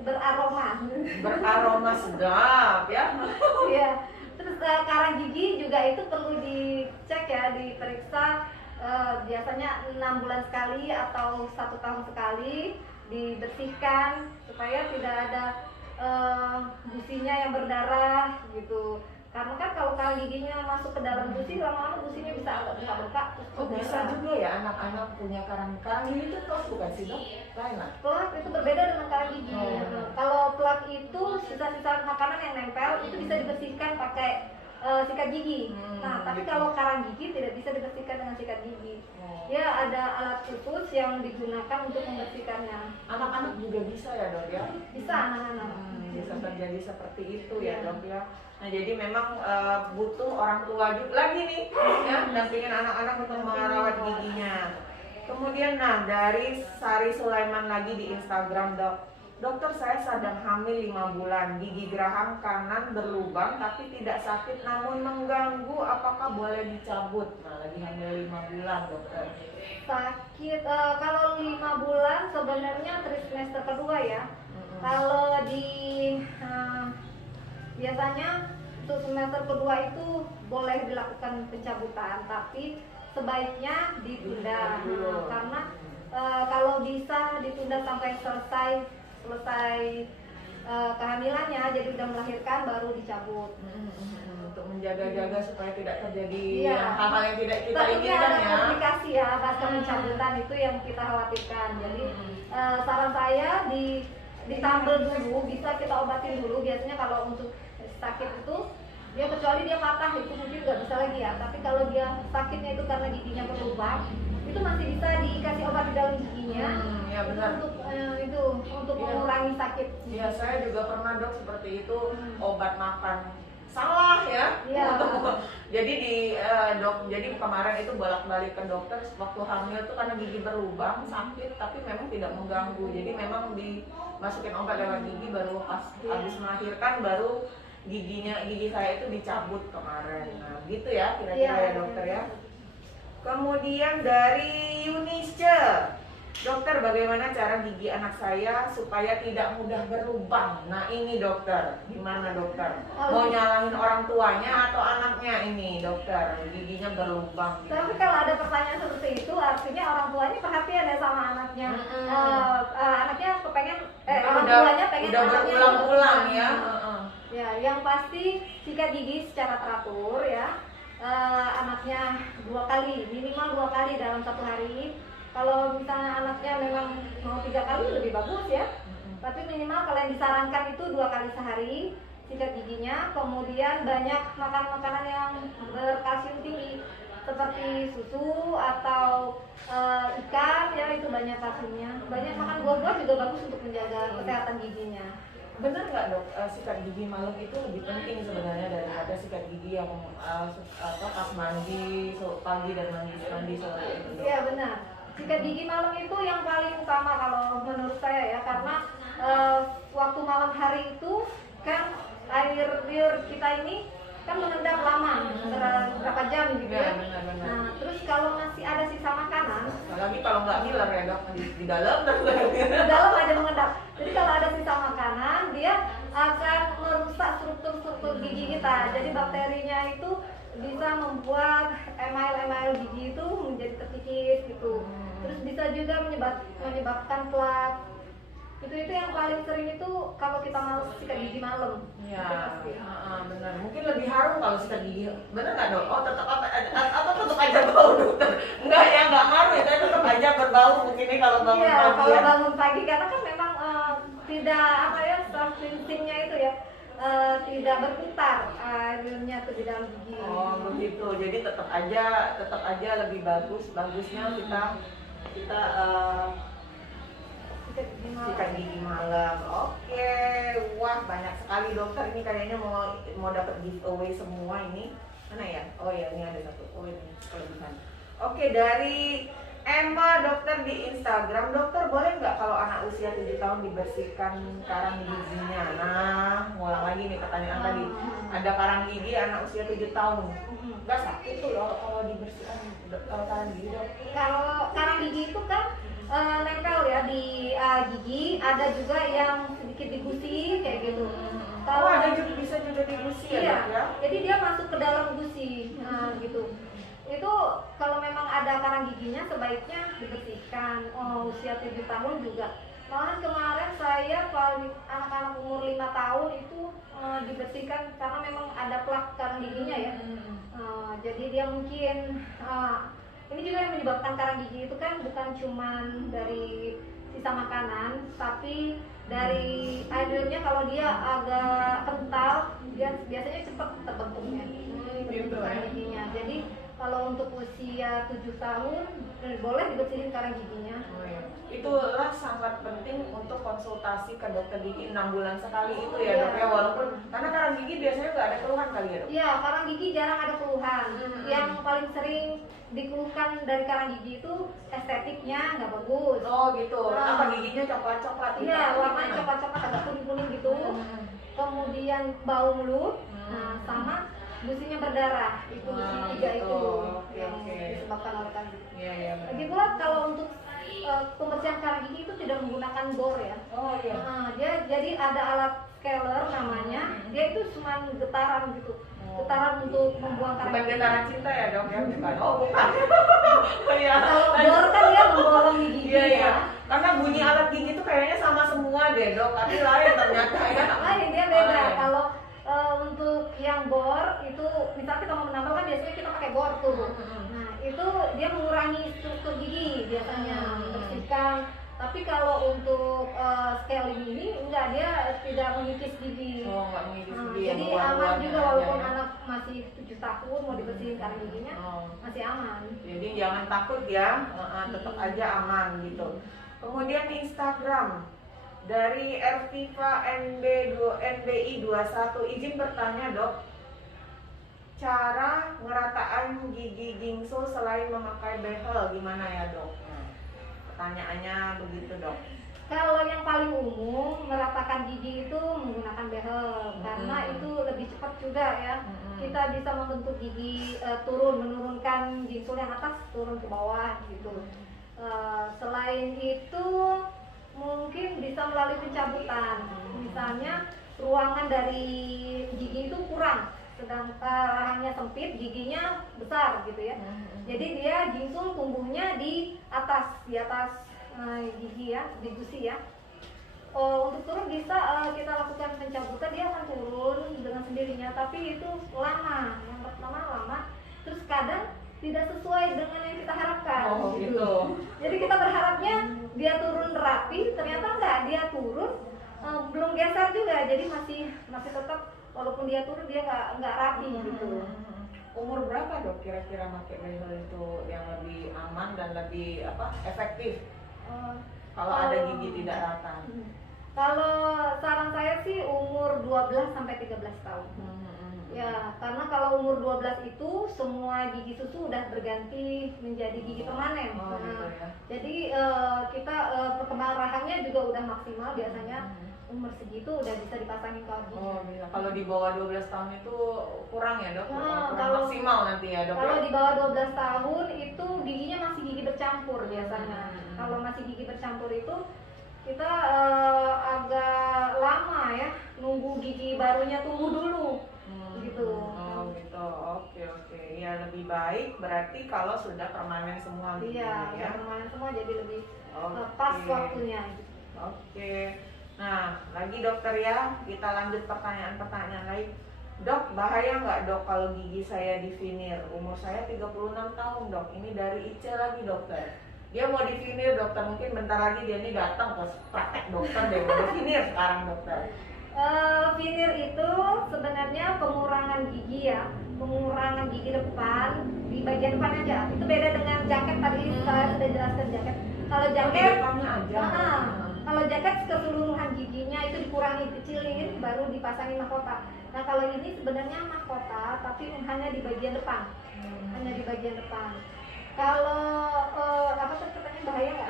beraroma. Beraroma sedap ya. Iya. Terus karang gigi juga itu perlu dicek ya, diperiksa biasanya 6 bulan sekali atau 1 tahun sekali, dibersihkan supaya tidak ada gusinya yang berdarah gitu. Karena kan kalau karang giginya masuk ke dalam gusi, lama-lama gusinya bisa agak buka-buka terus Oh bisa berdarah. juga ya anak-anak punya karang gigi itu plak bukan sih dok? Lain lah. Plak itu berbeda dengan karang gigi. Oh. Kalau plak itu sisa-sisa makanan yang nempel itu bisa dibersihkan pakai sikat gigi. Nah, tapi gitu. kalau karang gigi tidak bisa dibersihkan dengan sikat gigi. Oh. Ya ada alat khusus yang digunakan untuk membersihkannya. Anak-anak juga bisa ya dok ya? Bisa anak-anak. Bisa terjadi seperti itu ya Iya. dok ya. Nah jadi memang butuh orang tua juga lagi nih ya, dampingin anak-anak untuk merawat giginya. Kemudian nah dari Sari Sulaiman lagi di Instagram dok. Dokter saya sedang hamil 5 bulan, gigi geraham kanan berlubang tapi tidak sakit namun mengganggu, apakah boleh dicabut? Nah lagi hamil 5 bulan dokter. Sakit kalau 5 bulan sebenarnya trimester kedua ya. Kalau di biasanya untuk semester kedua itu boleh dilakukan pencabutan, tapi sebaiknya ditunda. Karena kalau bisa ditunda sampai selesai kehamilannya, jadi udah melahirkan baru dicabut. Untuk menjaga-jaga supaya tidak terjadi Iya. hal-hal yang tidak kita Takutnya inginkan ada ya. komplikasi ya pasca pencabutan, itu yang kita khawatirkan. Jadi saran saya ditambal dulu, bisa kita obatin dulu. Biasanya kalau untuk sakit itu dia, kecuali dia patah itu mungkin nggak bisa lagi ya. Tapi kalau dia sakitnya itu karena giginya berlubang, itu masih bisa dikasih obat di dalam giginya. Ya benar. Untuk itu untuk Iya. mengurangi sakit. Ya, saya juga pernah dok seperti itu, obat makan salah ya. Iya. Jadi jadi kemarin itu bolak-balik ke dokter waktu hamil tuh karena gigi berlubang sakit, tapi memang tidak mengganggu. Jadi memang dimasukin obat lewat gigi, baru pas habis melahirkan baru gigi saya itu dicabut kemarin. Nah, gitu ya kira-kira Iya. ya dokter ya. Kemudian dari Yunisce, dokter bagaimana cara gigi anak saya supaya tidak mudah berlubang? Nah ini dokter, gimana dokter? Mau nyalahin orang tuanya atau anaknya ini dokter? Giginya berlubang gitu. Tapi kalau ada pertanyaan seperti itu, artinya orang tuanya perhatian ya sama anaknya. Anaknya kepengen, orang tuanya pengen udah anaknya berulang-ulang ya. Ya, yang pasti sikat gigi secara teratur ya. Anaknya 2 kali, minimal 2 kali dalam 1 hari. Kalau misalnya anaknya memang mau 3 kali lebih bagus ya. Tapi minimal kalau yang disarankan itu 2 kali sehari sikat giginya. Kemudian banyak makan makanan yang berkalsium tinggi seperti susu atau ikan ya, itu banyak kalsiumnya. Banyak makan buah-buah juga bagus untuk menjaga kesehatan giginya. Benar nggak dok, sikat gigi malam itu lebih penting sebenarnya daripada sikat gigi yang pas mandi pagi dan mandi sore itu? Iya benar. Sikat gigi malam itu yang paling utama kalau menurut saya ya, karena waktu malam hari itu kan air liur kita ini kan mengendap lama, berapa jam gitu ya. Benar. Nah, terus kalau masih ada sisa makanan, Apalagi kalau nggak ngiler ya dok, di dalam di dalam ada mengendap. Jadi kalau ada sisa makanan, dia akan merusak struktur gigi kita. Jadi bakterinya itu bisa membuat email gigi itu menjadi terkikis gitu. Terus bisa juga menyebabkan plaque. Itu yang paling sering itu kalau kita males sikat gigi malam. Iya, benar. Mungkin lebih harum kalau sikat gigi. Benar nggak dok? Oh tetap tetap aja bau dokter? Enggak ya, nggak ngaruh ya, tapi tetap aja berbau mungkin ini kalau bangun Iya, pagi kalau ya. bangun pagi karena kan memang tidak self cleansingnya itu ya tidak berputar airnya tuh di dalam gigi. Oh begitu. Jadi tetap aja lebih bagusnya kita sikat gigi malam. Oke, wah banyak sekali dokter ini kayaknya mau dapat giveaway semua ini. Mana ya? Oh ya, ini ada satu. Oh ini kelebihan. Oke, dari Emma dokter di Instagram, dokter boleh nggak kalau anak usia 7 tahun dibersihkan karang giginya? Nah, ngulang lagi nih pertanyaan tadi. Ada karang gigi anak usia 7 tahun. Nggak sakit tuh loh kalau dibersihkan kalau karang gigi dok? Kalau karang gigi itu kan nempel ya di gigi, ada juga yang sedikit di gusi kayak gitu. Oh ada juga bisa juga di gusi ya iya, dok ya? jadi dia masuk ke dalam gusi gitu. Itu kalau memang ada karang giginya sebaiknya dibersihkan. Usia 7 tahun juga. Malahan kemarin saya paling anak-anak umur 5 tahun itu dibersihkan karena memang ada plak karang giginya ya. Jadi dia mungkin ini juga yang menyebabkan karang gigi itu kan bukan cuman dari sisa makanan, tapi dari air liurnya kalau dia agak kental, dia biasanya cepat terbentuknya Gitu karang ya. giginya. Jadi kalau untuk usia 7 tahun boleh dibersihin karang giginya. Oh, iya. Itulah sangat penting untuk konsultasi ke dokter gigi 6 bulan sekali itu ya dok ya, walaupun karena karang gigi biasanya nggak ada keluhan kali ya dok? Iya, karang gigi jarang ada keluhan. Yang paling sering dikeluhkan dari karang gigi itu estetiknya nggak bagus. Oh gitu, apa giginya coklat-coklat gitu? Iya, warnanya coklat-coklat agak kuning-kuning gitu. Kemudian bau mulut, sama gusinya berdarah. Itu tiga gitu. itu Oke, yang oke. disebabkan oleh karang gigi. Iya. Lagi pula kalau untuk pembersihan karang gigi itu tidak menggunakan bor ya. Oh iya. Dia jadi ada alat scaler namanya. Dia itu cuma getaran gitu. Getaran untuk membuang karang Bukan gigi. getaran cinta ya dok ya? Bukan. Oh bukan. Oh iya. Kalau bor kan dia membolong di gigi Iya. ya. Karena bunyi alat gigi itu kayaknya sama semua deh dok, tapi lain ternyata ya. Lain dia beda. Lain. Kalau untuk yang bor itu misalnya kita mau menambal kan biasanya kita pakai bor tuh. Nah itu dia mengurangi struktur gigi biasanya membersihkan. Tapi kalau untuk scaling ini enggak, dia tidak mengikis gigi. Oh nggak mengikis gigi. Jadi yang aman luar-luarnya juga aja walaupun ya. anak masih 7 tahun mau dibersihin karang giginya masih aman. Jadi jangan takut ya, tetap aja aman gitu. Kemudian Instagram, Dari Erviva NBI 21, izin bertanya dok, cara ngerataan gigi gingsul selain memakai behel gimana ya dok? Pertanyaannya begitu dok. Kalau yang paling umum meratakan gigi itu menggunakan behel karena itu lebih cepat juga ya. Kita bisa membentuk gigi menurunkan gingsul yang atas turun ke bawah gitu. Selain itu mungkin bisa melalui pencabutan. Misalnya ruangan dari gigi itu kurang, sedangkan rahangnya sempit, giginya besar gitu ya. Jadi dia gingsul tumbuhnya di atas gigi ya, di gusi ya. Untuk turun bisa kita lakukan pencabutan, dia akan turun dengan sendirinya, tapi itu lama, yang pertama lama, terus kadang tidak sesuai dengan yang kita harapkan. Gitu. Jadi kita berharapnya dia turun rapi, ternyata enggak, dia turun belum geser juga, jadi masih tetap walaupun dia turun dia nggak rapi gitu. Umur berapa dok kira-kira pakai behel itu yang lebih aman dan lebih efektif? Kalau ada gigi tidak rata. Kalau saran saya sih umur 12 sampai 13 tahun. Ya, karena kalau umur 12 itu semua gigi susu udah berganti menjadi gigi permanen. Gitu ya. Jadi kita perkembangan rahangnya juga udah maksimal, biasanya umur segitu udah bisa dipasangin kalung. Bisa. Kalau di bawah 12 tahun itu kurang ya dok? Kurang kalau maksimal nanti ya dok? Kalau di bawah 12 tahun itu giginya masih gigi bercampur biasanya. Kalau masih gigi bercampur itu kita agak lama ya nunggu gigi barunya tumbuh dulu. Gitu. Gitu. Oke. Ya lebih baik berarti kalau sudah permanen semua gitu ya. Iya, permanen semua jadi lebih pas waktunya. Gitu. Oke. Nah, lagi dokter ya, kita lanjut pertanyaan-pertanyaan lain. Dok, bahaya nggak dok kalau gigi saya divinir? Umur saya 36 tahun dok, ini dari Ice lagi dokter. Dia mau divinir dokter, mungkin bentar lagi dia ini datang ke praktek dokter deh, mau divinir sekarang dokter. Vinir itu sebenarnya pengurangan gigi ya, pengurangan gigi depan di bagian depan aja. Itu beda dengan jaket tadi saya sudah jelaskan jaket. Kalau jaket depannya aja. Kalau jaket keseluruhan giginya itu dikurangi, kecilin, baru dipasangin mahkota. Nah kalau ini sebenarnya mahkota, tapi hanya di bagian depan, hanya di bagian depan. Kalau apa tuh katanya bahaya nggak?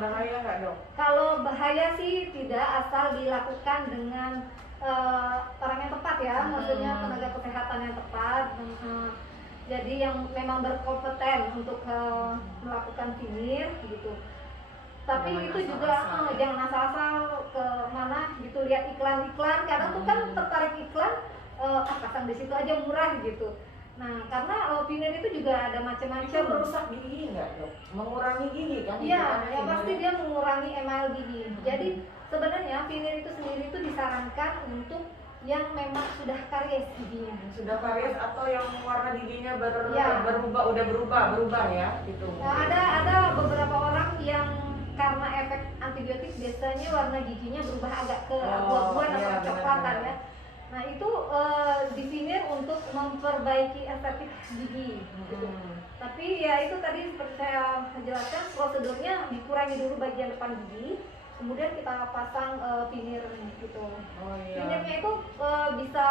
Bahaya nggak dok? Kalau bahaya sih tidak, asal dilakukan dengan orang yang tepat ya, maksudnya tenaga kesehatan yang tepat. Jadi yang memang berkompeten untuk melakukan vinir gitu. Tapi jangan itu juga jangan asal-asal ke mana gitu, lihat iklan-iklan, kadang tuh kan tertarik iklan, pasang di situ aja murah gitu. Nah, karena vinir itu juga ada macam-macam. Itu merusak gigi nggak dok? Mengurangi gigi kan? Iya, ya pasti dia mengurangi email gigi. Jadi sebenarnya vinir itu sendiri itu disarankan untuk yang memang sudah karies giginya. Sudah karies atau yang warna giginya berubah ya gitu. Nah, ada beberapa orang yang karena efek antibiotik biasanya warna giginya berubah agak ke abu-abuan atau kecoklatan ya. Nah itu divinir untuk memperbaiki estetik gigi gitu. Tapi ya itu tadi seperti saya jelaskan, prosedurnya dikurangi dulu bagian depan gigi, kemudian kita pasang vinir gitu. Vinirnya itu bisa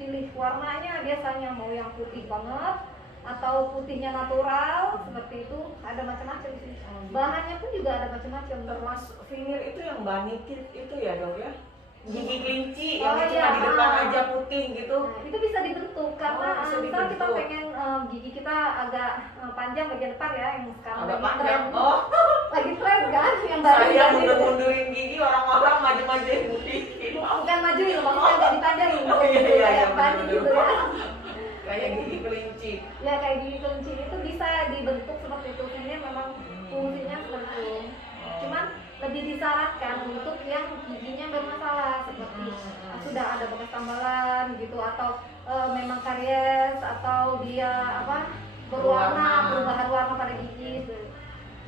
pilih warnanya, biasanya mau yang putih banget atau putihnya natural, seperti itu, ada macam-macam sih. Bahannya pun juga ada macam-macam. Termasuk vinir itu yang banikit itu ya dok ya? Gigi kelinci yang cuma di depan aja putih gitu. Nah, itu bisa dibentuk karena misal kita pengen gigi kita agak panjang bagian depan ya, yang sekarang agak lagi panjang. Lagi tren kan yang baru. Saya mundur-mundurin gigi, orang-orang maju-majuin gigi. Bukan majuin, maksudnya agak dipanjangin. Iya, kayak gitu ya. Kayak gigi kelinci. Ya kayak gigi kelinci itu bisa dibentuk seperti itu. Ini memang fungsinya seperti itu. Cuman lebih disarankan untuk yang giginya bermasalah, seperti sudah ada bekas tambalan gitu, atau memang karies, atau dia perubahan warna pada gigi gitu.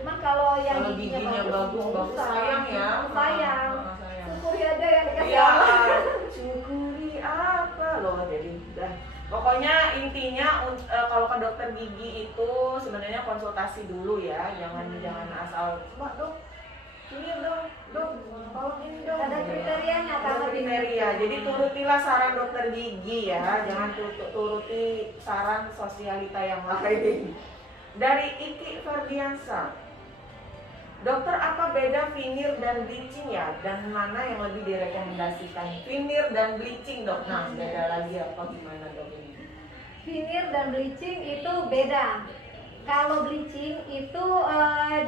Cuman kalau yang giginya bagus sayang ya. Sayang. Syukuri aja yang dikasih Allah. Syukuri apa loh, jadi udah. Pokoknya intinya kalau ke dokter gigi itu sebenarnya konsultasi dulu ya, jangan asal, "Mbak dok, ini dong dok, tolong ini dong. Ada kriterianya Ada kalau kriteria. Jadi turutilah saran dokter gigi ya, jangan turuti saran sosialita yang lain. Dari Iki Ferdiansa, dokter apa beda veneer dan bleaching ya, dan mana yang lebih direkomendasikan? Veneer dan bleaching dok. Nah beda lagi apa gimana dok ini? Veneer dan bleaching itu beda. Kalau bleaching itu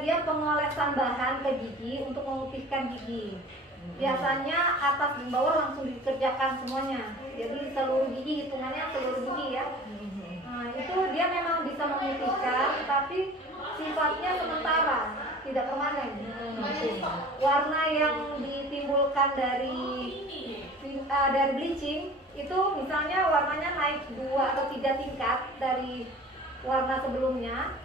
dia pengolesan bahan ke gigi untuk memutihkan gigi. Biasanya atas dan bawah langsung dikerjakan semuanya. Jadi seluruh gigi, hitungannya seluruh gigi ya. Nah, itu dia memang bisa memutihkan, tapi sifatnya sementara, tidak permanen. Warna yang ditimbulkan dari bleaching itu misalnya warnanya naik 2 atau 3 tingkat dari warna sebelumnya,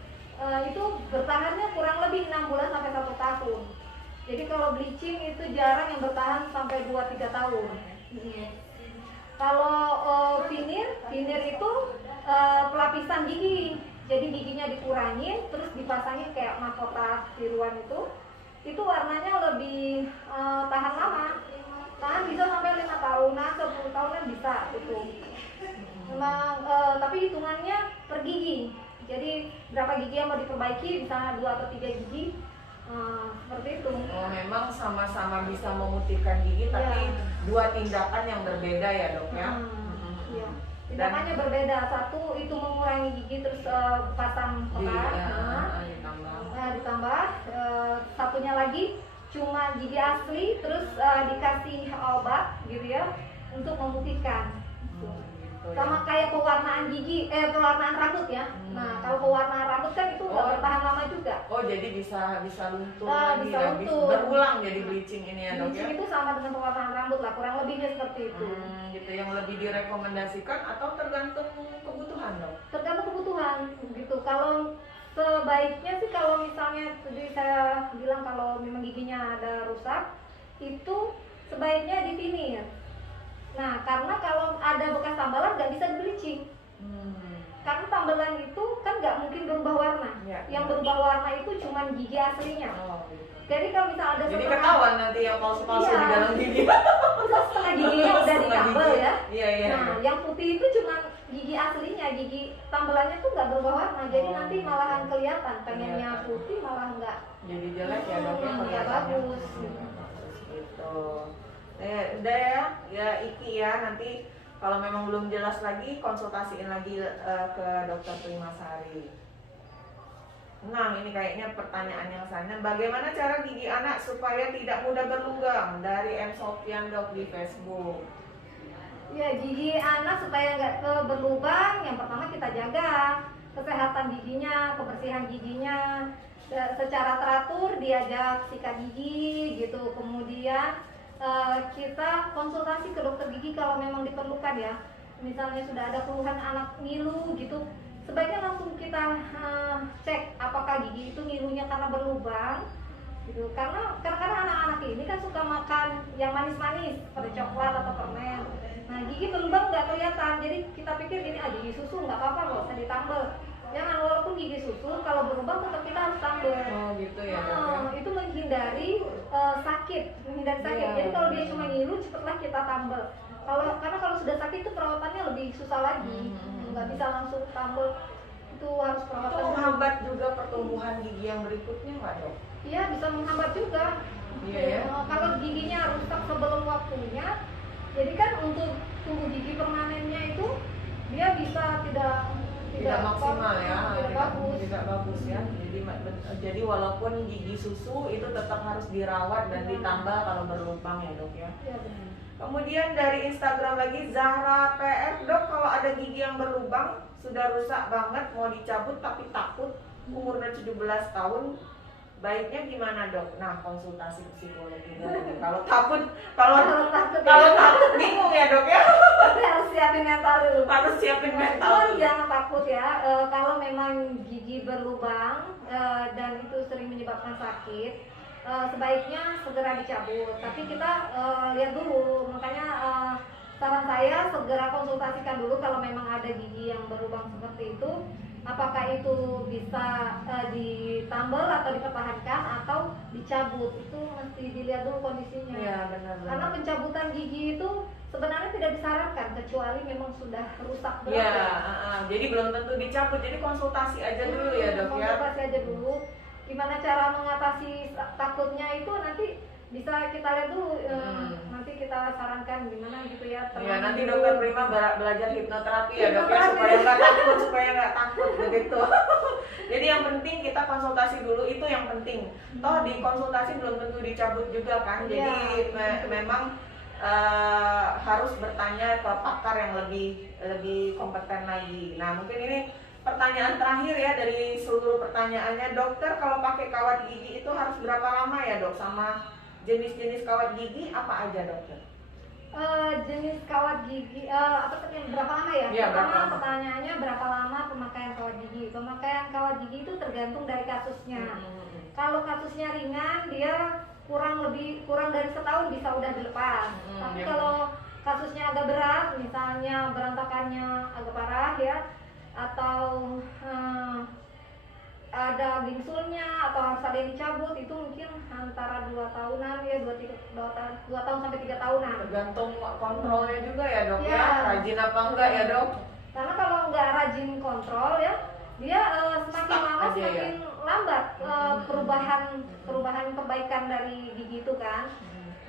itu bertahannya kurang lebih 6 bulan sampai 1 tahun. Jadi kalau bleaching itu jarang yang bertahan sampai 2-3 tahun. Kalau veneer itu pelapisan gigi. Jadi giginya dikurangin terus dipasangin kayak mahkota tiruan itu warnanya lebih tahan lama. Tahan bisa sampai 5 tahunan, 10 tahunan bisa itu. Memang tapi hitungannya per gigi. Jadi berapa gigi yang mau diperbaiki, misalnya 2 atau 3 gigi, seperti itu. Oh memang sama-sama bisa memutihkan gigi, tapi dua tindakan yang berbeda ya dok ya. Iya. Tindakannya berbeda. Satu itu mengurangi gigi terus pasang pekat, ditambah. Satunya lagi cuma gigi asli terus dikasih obat gitu ya untuk memutihkan. Sama kayak pewarnaan gigi, pewarnaan rambut ya. Nah, kalau pewarnaan rambut kan itu nggak bertahan lama juga. Oh, jadi bisa luntur Bisa luntur. berulang jadi bleaching ini ya dok ya. Bleaching itu sama dengan pewarnaan rambut lah, kurang lebihnya seperti itu. Gitu, yang lebih direkomendasikan atau tergantung kebutuhan dok? Tergantung kebutuhan, gitu. Kalau sebaiknya sih kalau misalnya tadi saya bilang kalau memang giginya ada rusak, itu sebaiknya di veneer. Nah, karena kalau ada bekas tambalan nggak bisa di bleaching. Karena tambalan itu kan nggak mungkin berubah warna. Yang berubah warna itu cuma gigi aslinya. Jadi kalau misalnya ada jadi ketahuan nanti yang palsu-palsu di dalam gigi. Terus setengah giginya udah ditambal ya. Iya. Nah, yang putih itu cuma gigi aslinya, gigi tambalannya tuh nggak berubah warna. Jadi nanti malahan kelihatan pengennya putih malah nggak. Jadi jelek ya dok ya. Nggak bagus. Gitu. Udah ya Iki ya, nanti kalau memang belum jelas lagi konsultasiin lagi ke dokter Primasari. Nah ini kayaknya pertanyaan yang sana, bagaimana cara gigi anak supaya tidak mudah berlubang, dari M. Sofian dok di Facebook. Ya, gigi anak supaya nggak berlubang, yang pertama kita jaga kesehatan giginya, kebersihan giginya, secara teratur diajak sikat gigi gitu. Kemudian kita konsultasi ke dokter gigi kalau memang diperlukan ya. Misalnya sudah ada keluhan anak ngilu gitu, sebaiknya langsung kita cek apakah gigi itu ngilunya karena berlubang gitu. Karena kadang-kadang anak-anak ini kan suka makan yang manis-manis seperti coklat atau permen. Nah, gigi berlubang nggak kelihatan, jadi kita pikir ini gigi susu nggak apa-apa, nggak usah ditambal. Jangan, walaupun gigi susu kalau berlubang tetap kita harus tambal. Oh gitu ya. Itu menghindari sakit. Jadi kalau dia cuma ngilu, cepatlah kita tambal. Karena kalau sudah sakit itu perawatannya lebih susah lagi, nggak bisa langsung tambal. Itu harus perawatan. Itu menghambat juga pertumbuhan gigi yang berikutnya nggak dok? Iya, bisa menghambat juga. Iya ya. Kalau giginya rusak sebelum waktunya, jadi kan untuk tumbuh gigi permanennya itu dia bisa tidak maksimal ya, tidak bagus ya. Jadi walaupun gigi susu itu tetap harus dirawat dan ditambal kalau berlubang ya dok ya. Iya benar. Kemudian dari Instagram lagi Zahra PF, dok kalau ada gigi yang berlubang sudah rusak banget mau dicabut tapi takut, umurnya 17 tahun, baiknya gimana dok? Nah konsultasi psikologi dulu. Kalau takut bingung ya dok ya. Tapi harus siapin mental dulu. Harus siapin mental. Jangan takut ya. Kalau memang gigi berlubang dan itu sering menyebabkan sakit, sebaiknya segera dicabut. Tapi kita lihat dulu. Makanya saran saya segera konsultasikan dulu kalau memang ada gigi yang berlubang seperti itu. Apakah itu bisa ditambal atau dipertahankan atau dicabut. dicabut itu mesti dilihat dulu kondisinya. Iya, benar-benar. Karena pencabutan gigi itu sebenarnya tidak disarankan kecuali memang sudah rusak berat. Iya, jadi belum tentu dicabut. Jadi konsultasi aja dulu ya, Dok ya. Konsultasi aja dulu. Gimana cara mengatasi takutnya itu nanti bisa kita lihat dulu. Nanti kita sarankan gimana gitu ya. Iya, nanti Dokter Prima belajar hipnoterapi ya, Dok ya, supaya nggak takut begitu. Jadi yang penting kita konsultasi dulu, itu yang penting. Toh di konsultasi belum tentu dicabut juga kan. Jadi memang harus bertanya ke pakar yang lebih kompeten lagi. Nah, mungkin ini pertanyaan terakhir ya dari seluruh pertanyaannya. Dokter, kalau pakai kawat gigi itu harus berapa lama ya, Dok? Sama jenis-jenis kawat gigi apa aja, Dokter? Jenis kawat gigi apa tadi, berapa lama ya? Iya, Pertama pertanyaannya berapa lama pemakaian kawat gigi. Pemakaian kawat gigi itu tergantung dari kasusnya. Kalau kasusnya ringan dia kurang dari setahun bisa udah dilepas. Tapi kalau kasusnya agak berat, misalnya berantakannya agak parah ya, atau ada bingsulnya atau harus ada yang dicabut, itu mungkin antara 2 tahunan ya, 2 tahun sampai 3 tahunan. Tergantung kontrolnya juga ya, Dok Ya. Rajin apa enggak ya, Dok? Karena kalau nggak rajin kontrol ya, dia semakin Stuck lama aja semakin lambat perubahan perbaikan dari gigi itu kan.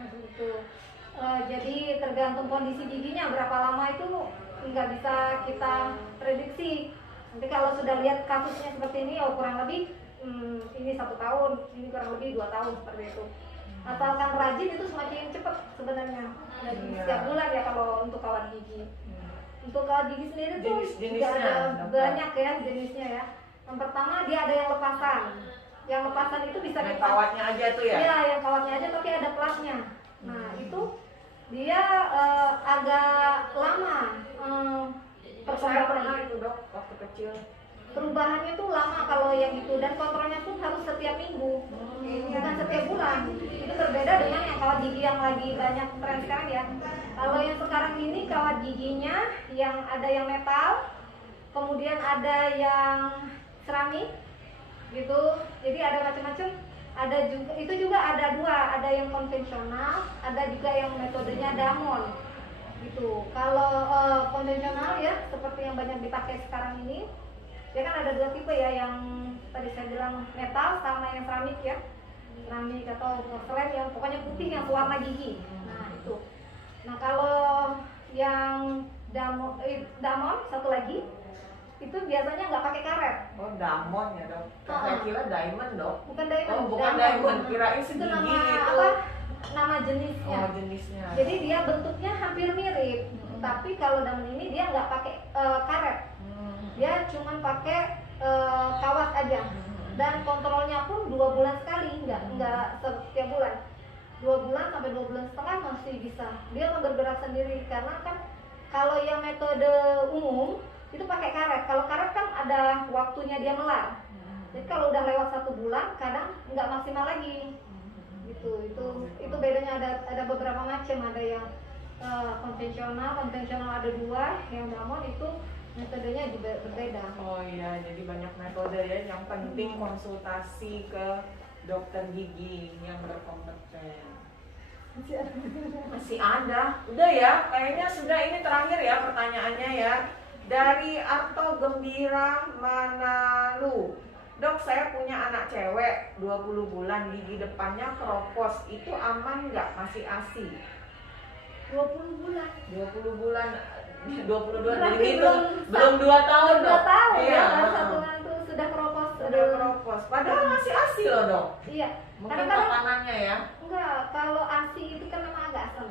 Gitu. Jadi tergantung kondisi giginya berapa lama itu nggak bisa kita prediksi. Nanti kalau sudah lihat kasusnya seperti ini, kurang lebih ini 1 tahun, ini kurang lebih 2 tahun seperti itu. Asalkan rajin itu semakin cepat sebenarnya. Jadi setiap bulan ya kalau untuk kawat gigi. Untuk kawat gigi sendiri tuh juga ada banyak ya jenisnya ya. Yang pertama dia ada yang lepasan. Yang lepasan itu bisa yang kawatnya aja tuh ya? Iya, yang kawatnya aja tapi ada platnya. Nah itu dia agak lama. Saya pernah itu, Dok, waktu kecil. Perubahannya tuh lama kalau yang itu, dan kontrolnya pun harus setiap minggu, bukan setiap bulan. Itu berbeda dengan yang kawat gigi yang lagi banyak tren sekarang ya. Kalau yang sekarang ini kawat giginya yang ada yang metal, kemudian ada yang keramik, gitu. Jadi ada macam-macam. Ada juga, itu juga ada 2, ada yang konvensional, ada juga yang metodenya Damon. Gitu. Kalau konvensional ya seperti yang banyak dipakai sekarang ini, dia kan ada 2 tipe ya, yang tadi saya bilang metal sama yang keramik ya, keramik atau porselen yang pokoknya putih yang warna gigi. Nah itu. Nah kalau yang Damon satu lagi itu biasanya nggak pakai karet. Oh, Damon ya, Dok. Saya kira diamond, Dok. Bukan diamond. Oh, bukan diamond. Kirain itu segigi nama itu. apa? Nama jenisnya. Oh, jenisnya. Jadi dia bentuknya hampir mirip, tapi kalau Damon ini dia nggak pakai karet. Dia cuma pakai kawat aja. Dan kontrolnya pun 2 bulan sekali, nggak setiap bulan. 2 bulan sampai 2 bulan setengah masih bisa. Dia akan bergerak sendiri karena kan kalau yang metode umum itu pakai karet. Kalau karet kan ada waktunya dia melar. Jadi kalau udah lewat 1 bulan, kadang nggak maksimal lagi. Gitu. Itu bedanya ada beberapa macam. Ada yang konvensional ada 2. Yang Damon itu metodenya juga berbeda. Oh iya, jadi banyak metode ya. Yang penting konsultasi ke dokter gigi yang berkompeten. Masih ada. Udah ya, kayaknya sudah. Ini terakhir ya pertanyaannya ya. Dari Arto Gembira Manalu. Dok, saya punya anak cewek 20 bulan, gigi depannya keropos. Itu aman nggak? Masih ASI? 20 bulan. 20 bulan. 22 Berarti jadi itu belum 2 tahun, belum Dok. 2 tahun Iya. ya, baru 1 bulan tuh sudah keropos. Sudah keropos. Padahal masih ASI loh, Dok. Iya. Mungkin Kadang-kadang makanannya ya. enggak, kalau ASI itu kan memang agak asam.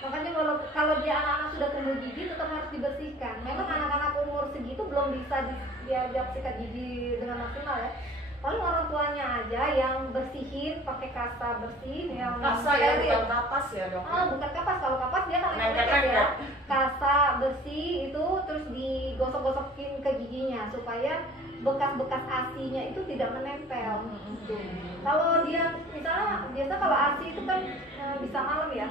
Makanya kalau dia anak-anak sudah tumbuh gigi tetap harus dibersihkan. Memang anak-anak umur segitu belum bisa diajak sikat gigi dengan maksimal ya. Paling orang tuanya aja yang bersihin pakai kasta bersih yang Kasa ya, steril. bukan kapas ya, Dok. Bukan kapas. Kalau kapas dia kan Lengket-lengket. lengket ya. Kasta bersih itu terus digosok-gosokin ke giginya supaya bekas-bekas asinya itu tidak menempel. Kalau dia misalnya biasa kalau asi itu kan bisa malam ya.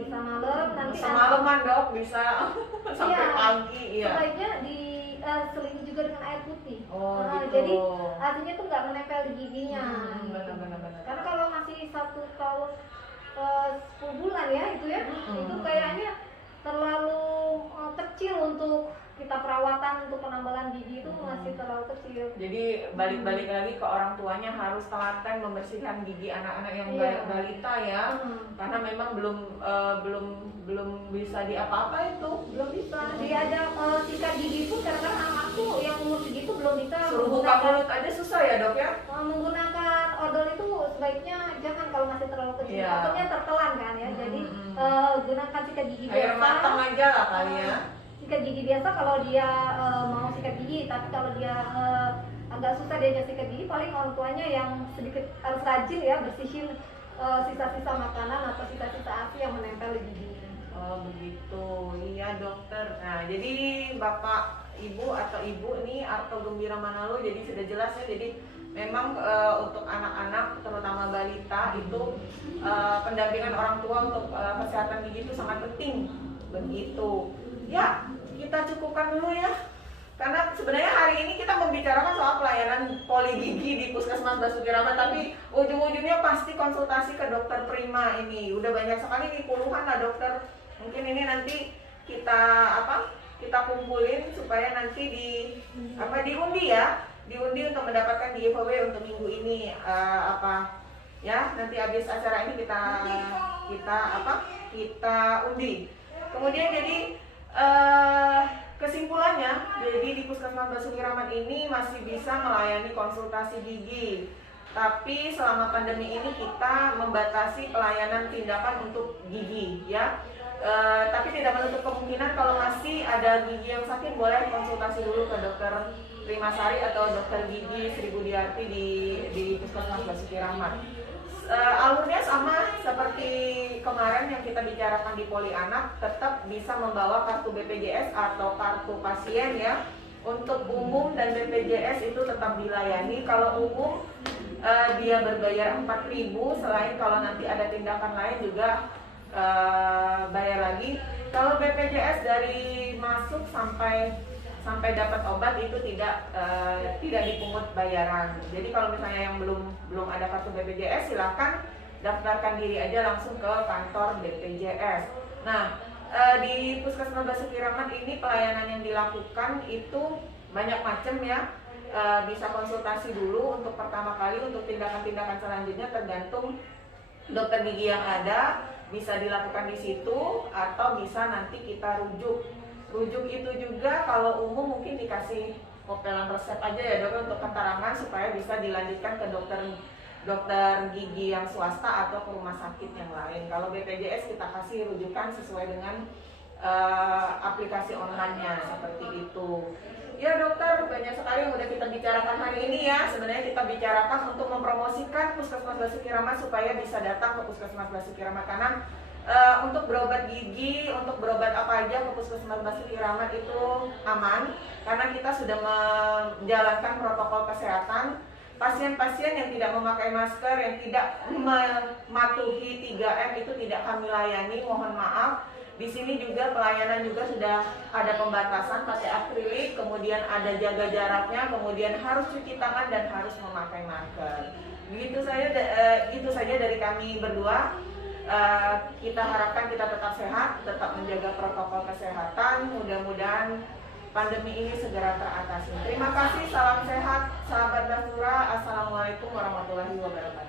Bisa malam nanti Semalaman, Dok, bisa sampai Iya. pagi ya. sebaiknya diselingi juga dengan air putih. Oh, gitu. Jadi asinya tuh nggak menempel di giginya. Benar-benar. sekian ya itu ya. Itu kayaknya terlalu kecil untuk kita perawatan untuk penambalan gigi itu masih terlalu kecil. Jadi balik-balik lagi ke orang tuanya harus telaten membersihkan gigi anak-anak yang Iya. balita ya, karena memang belum bisa diapa-apa itu, belum bisa. Diajak sikat gigi pun kadang-kadang anakku yang umur segitu belum bisa Suruh buka mulut aja susah ya dok ya? menggunakan odol itu sebaiknya jangan kalau masih terlalu kecil, Iya. takutnya tertelan kan ya. Jadi gunakan sikat gigi Air biasa. matang aja lah kali ya. Sikat gigi biasa kalau dia mau sikat gigi, tapi kalau dia agak susah dia sikat gigi, paling orang tuanya yang sedikit harus rajin ya bersihin sisa-sisa makanan atau sisa-sisa ASI yang menempel di gigi. Oh begitu, iya dokter. Nah jadi bapak ibu atau ibu nih atau Gembira Manado jadi sudah jelas ya. Jadi memang untuk anak-anak terutama balita itu pendampingan orang tua untuk kesehatan gigi itu sangat penting. Begitu. Ya kita cukupkan dulu ya. Karena sebenarnya hari ini kita membicarakan soal pelayanan poli gigi di Puskesmas Basuki Rahmat, tapi ujung-ujungnya pasti konsultasi ke dokter prima ini. Udah banyak sekali nih, puluhan lah dokter. Mungkin ini nanti kita kumpulin supaya nanti diundi ya, diundi untuk mendapatkan giveaway untuk minggu ini ya. Nanti habis acara ini kita undi. Kemudian jadi kesimpulannya, jadi di Puskesmas Basuki Rahmat ini masih bisa melayani konsultasi gigi. Tapi selama pandemi ini kita membatasi pelayanan tindakan untuk gigi ya. Tapi tidak menutup kemungkinan kalau masih ada gigi yang sakit boleh konsultasi dulu ke dokter Primasari atau dokter gigi Sri Budiarti di Puskesmas Basuki Rahmat. Alurnya sama seperti kemarin yang kita bicarakan di Poli Anak, tetap bisa membawa kartu BPJS atau kartu pasien ya. Untuk umum dan BPJS itu tetap dilayani. Kalau umum dia berbayar 4.000, selain kalau nanti ada tindakan lain juga bayar lagi. Kalau BPJS dari masuk sampai dapat obat itu tidak dipungut bayaran. Jadi kalau misalnya yang belum ada kartu BPJS, silahkan daftarkan diri aja langsung ke kantor BPJS. Nah, di Puskesmas Basuki Rahmat ini pelayanan yang dilakukan itu banyak macam ya. Bisa konsultasi dulu untuk pertama kali, untuk tindakan-tindakan selanjutnya tergantung dokter gigi yang ada, bisa dilakukan di situ atau bisa nanti kita rujuk itu juga. Kalau umum mungkin dikasih kopelan resep aja ya dok untuk keterangan supaya bisa dilanjutkan ke dokter gigi yang swasta atau ke rumah sakit yang lain. Kalau BPJS kita kasih rujukan sesuai dengan aplikasi online-nya seperti itu. Ya dokter, banyak sekali yang udah kita bicarakan hari ini ya. Sebenarnya kita bicarakan untuk mempromosikan Puskesmas Basuki Rahmat supaya bisa datang ke Puskesmas Basuki Rahmat, karena untuk berobat gigi, untuk berobat apa aja ke Puskesmas Basuki Rahmat itu aman, karena kita sudah menjalankan protokol kesehatan. Pasien-pasien yang tidak memakai masker, yang tidak mematuhi 3M itu tidak kami layani, mohon maaf. Di sini juga pelayanan juga sudah ada pembatasan pakai akrilik, kemudian ada jaga jaraknya, kemudian harus cuci tangan dan harus memakai masker. Itu saja dari kami berdua. Kita harapkan kita tetap sehat, tetap menjaga protokol kesehatan. Mudah-mudahan pandemi ini segera teratasi. Terima kasih, salam sehat, sahabat Basura. Assalamualaikum warahmatullahi wabarakatuh.